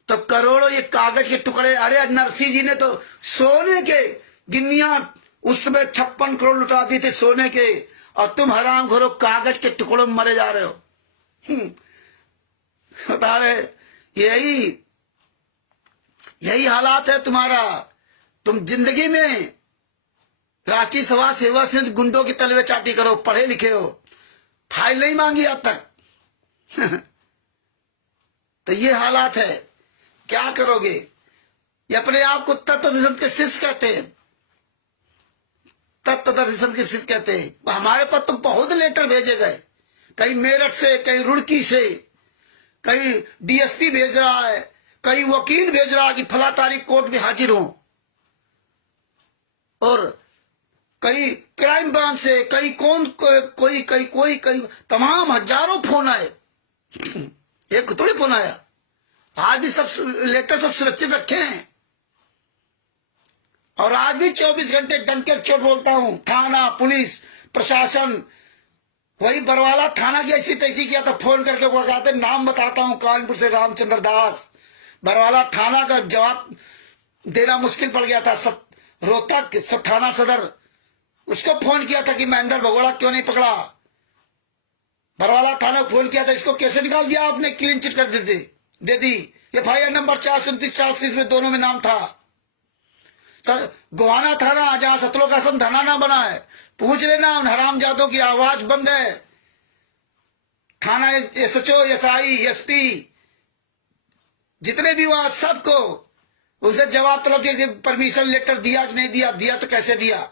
तो करोड़ों ये कागज के टुकड़े। अरे नरसिंह जी ने तो सोने के गिन्नियां उस समय 56 करोड़ लुटा दी थी सोने के, और तुम हराम घोरो कागज के टुकड़ों में मरे जा रहे हो। बता रहे यही हालात है तुम्हारा। तुम जिंदगी में राष्ट्रीय सभा सेवा समिति गुंडों की तलवे चाटी करो, पढ़े लिखे हो, फाइल नहीं मांगी अब तक। तो ये हालात है, क्या करोगे? ये अपने आप को तत्वदर्शन के शिष्य कहते हैं, तत्वदर्शन के शिष्य कहते हैं। हमारे पास तो बहुत लेटर भेजे गए, कहीं मेरठ से, कहीं रुड़की से, कहीं DSP भेज रहा है, कहीं वकील भेज रहा है कि फला तारीख कोर्ट में हाजिर हो, और कहीं क्राइम ब्रांच से, कहीं कोई तमाम हजारों फोन आए। एक थोड़ी फोन आया। आज भी सब लेटर सब सुरक्षित रखे हैं, और आज भी 24 घंटे डंके चोट बोलता हूं। थाना, पुलिस, प्रशासन, वही बरवाला थाना की ऐसी तैसी किया था, फोन करके बताते, नाम बताता हूं, कानपुर से रामचंद्र दास। बरवाला थाना का जवाब देना मुश्किल पड़ गया था। रोहतक थाना सदर, उसको फोन किया था कि महेंद्र भगोड़ा क्यों नहीं पकड़ा। बरवाला थाना फोन किया था, इसको कैसे निकाल दिया आपने? क्लीन चिट कर दे दी। FIR नंबर 429 430 में दोनों में नाम था। गोहाना थाना, जहां सतलों का सम थाना ना बना है, पूछ लेना उन हरामजादों की आवाज बंद है। थाना SHO, SI, SP जितने भी वहां, सबको उनसे जवाब तलब दिया, परमिशन लेटर दिया कि नहीं दिया, दिया तो कैसे दिया।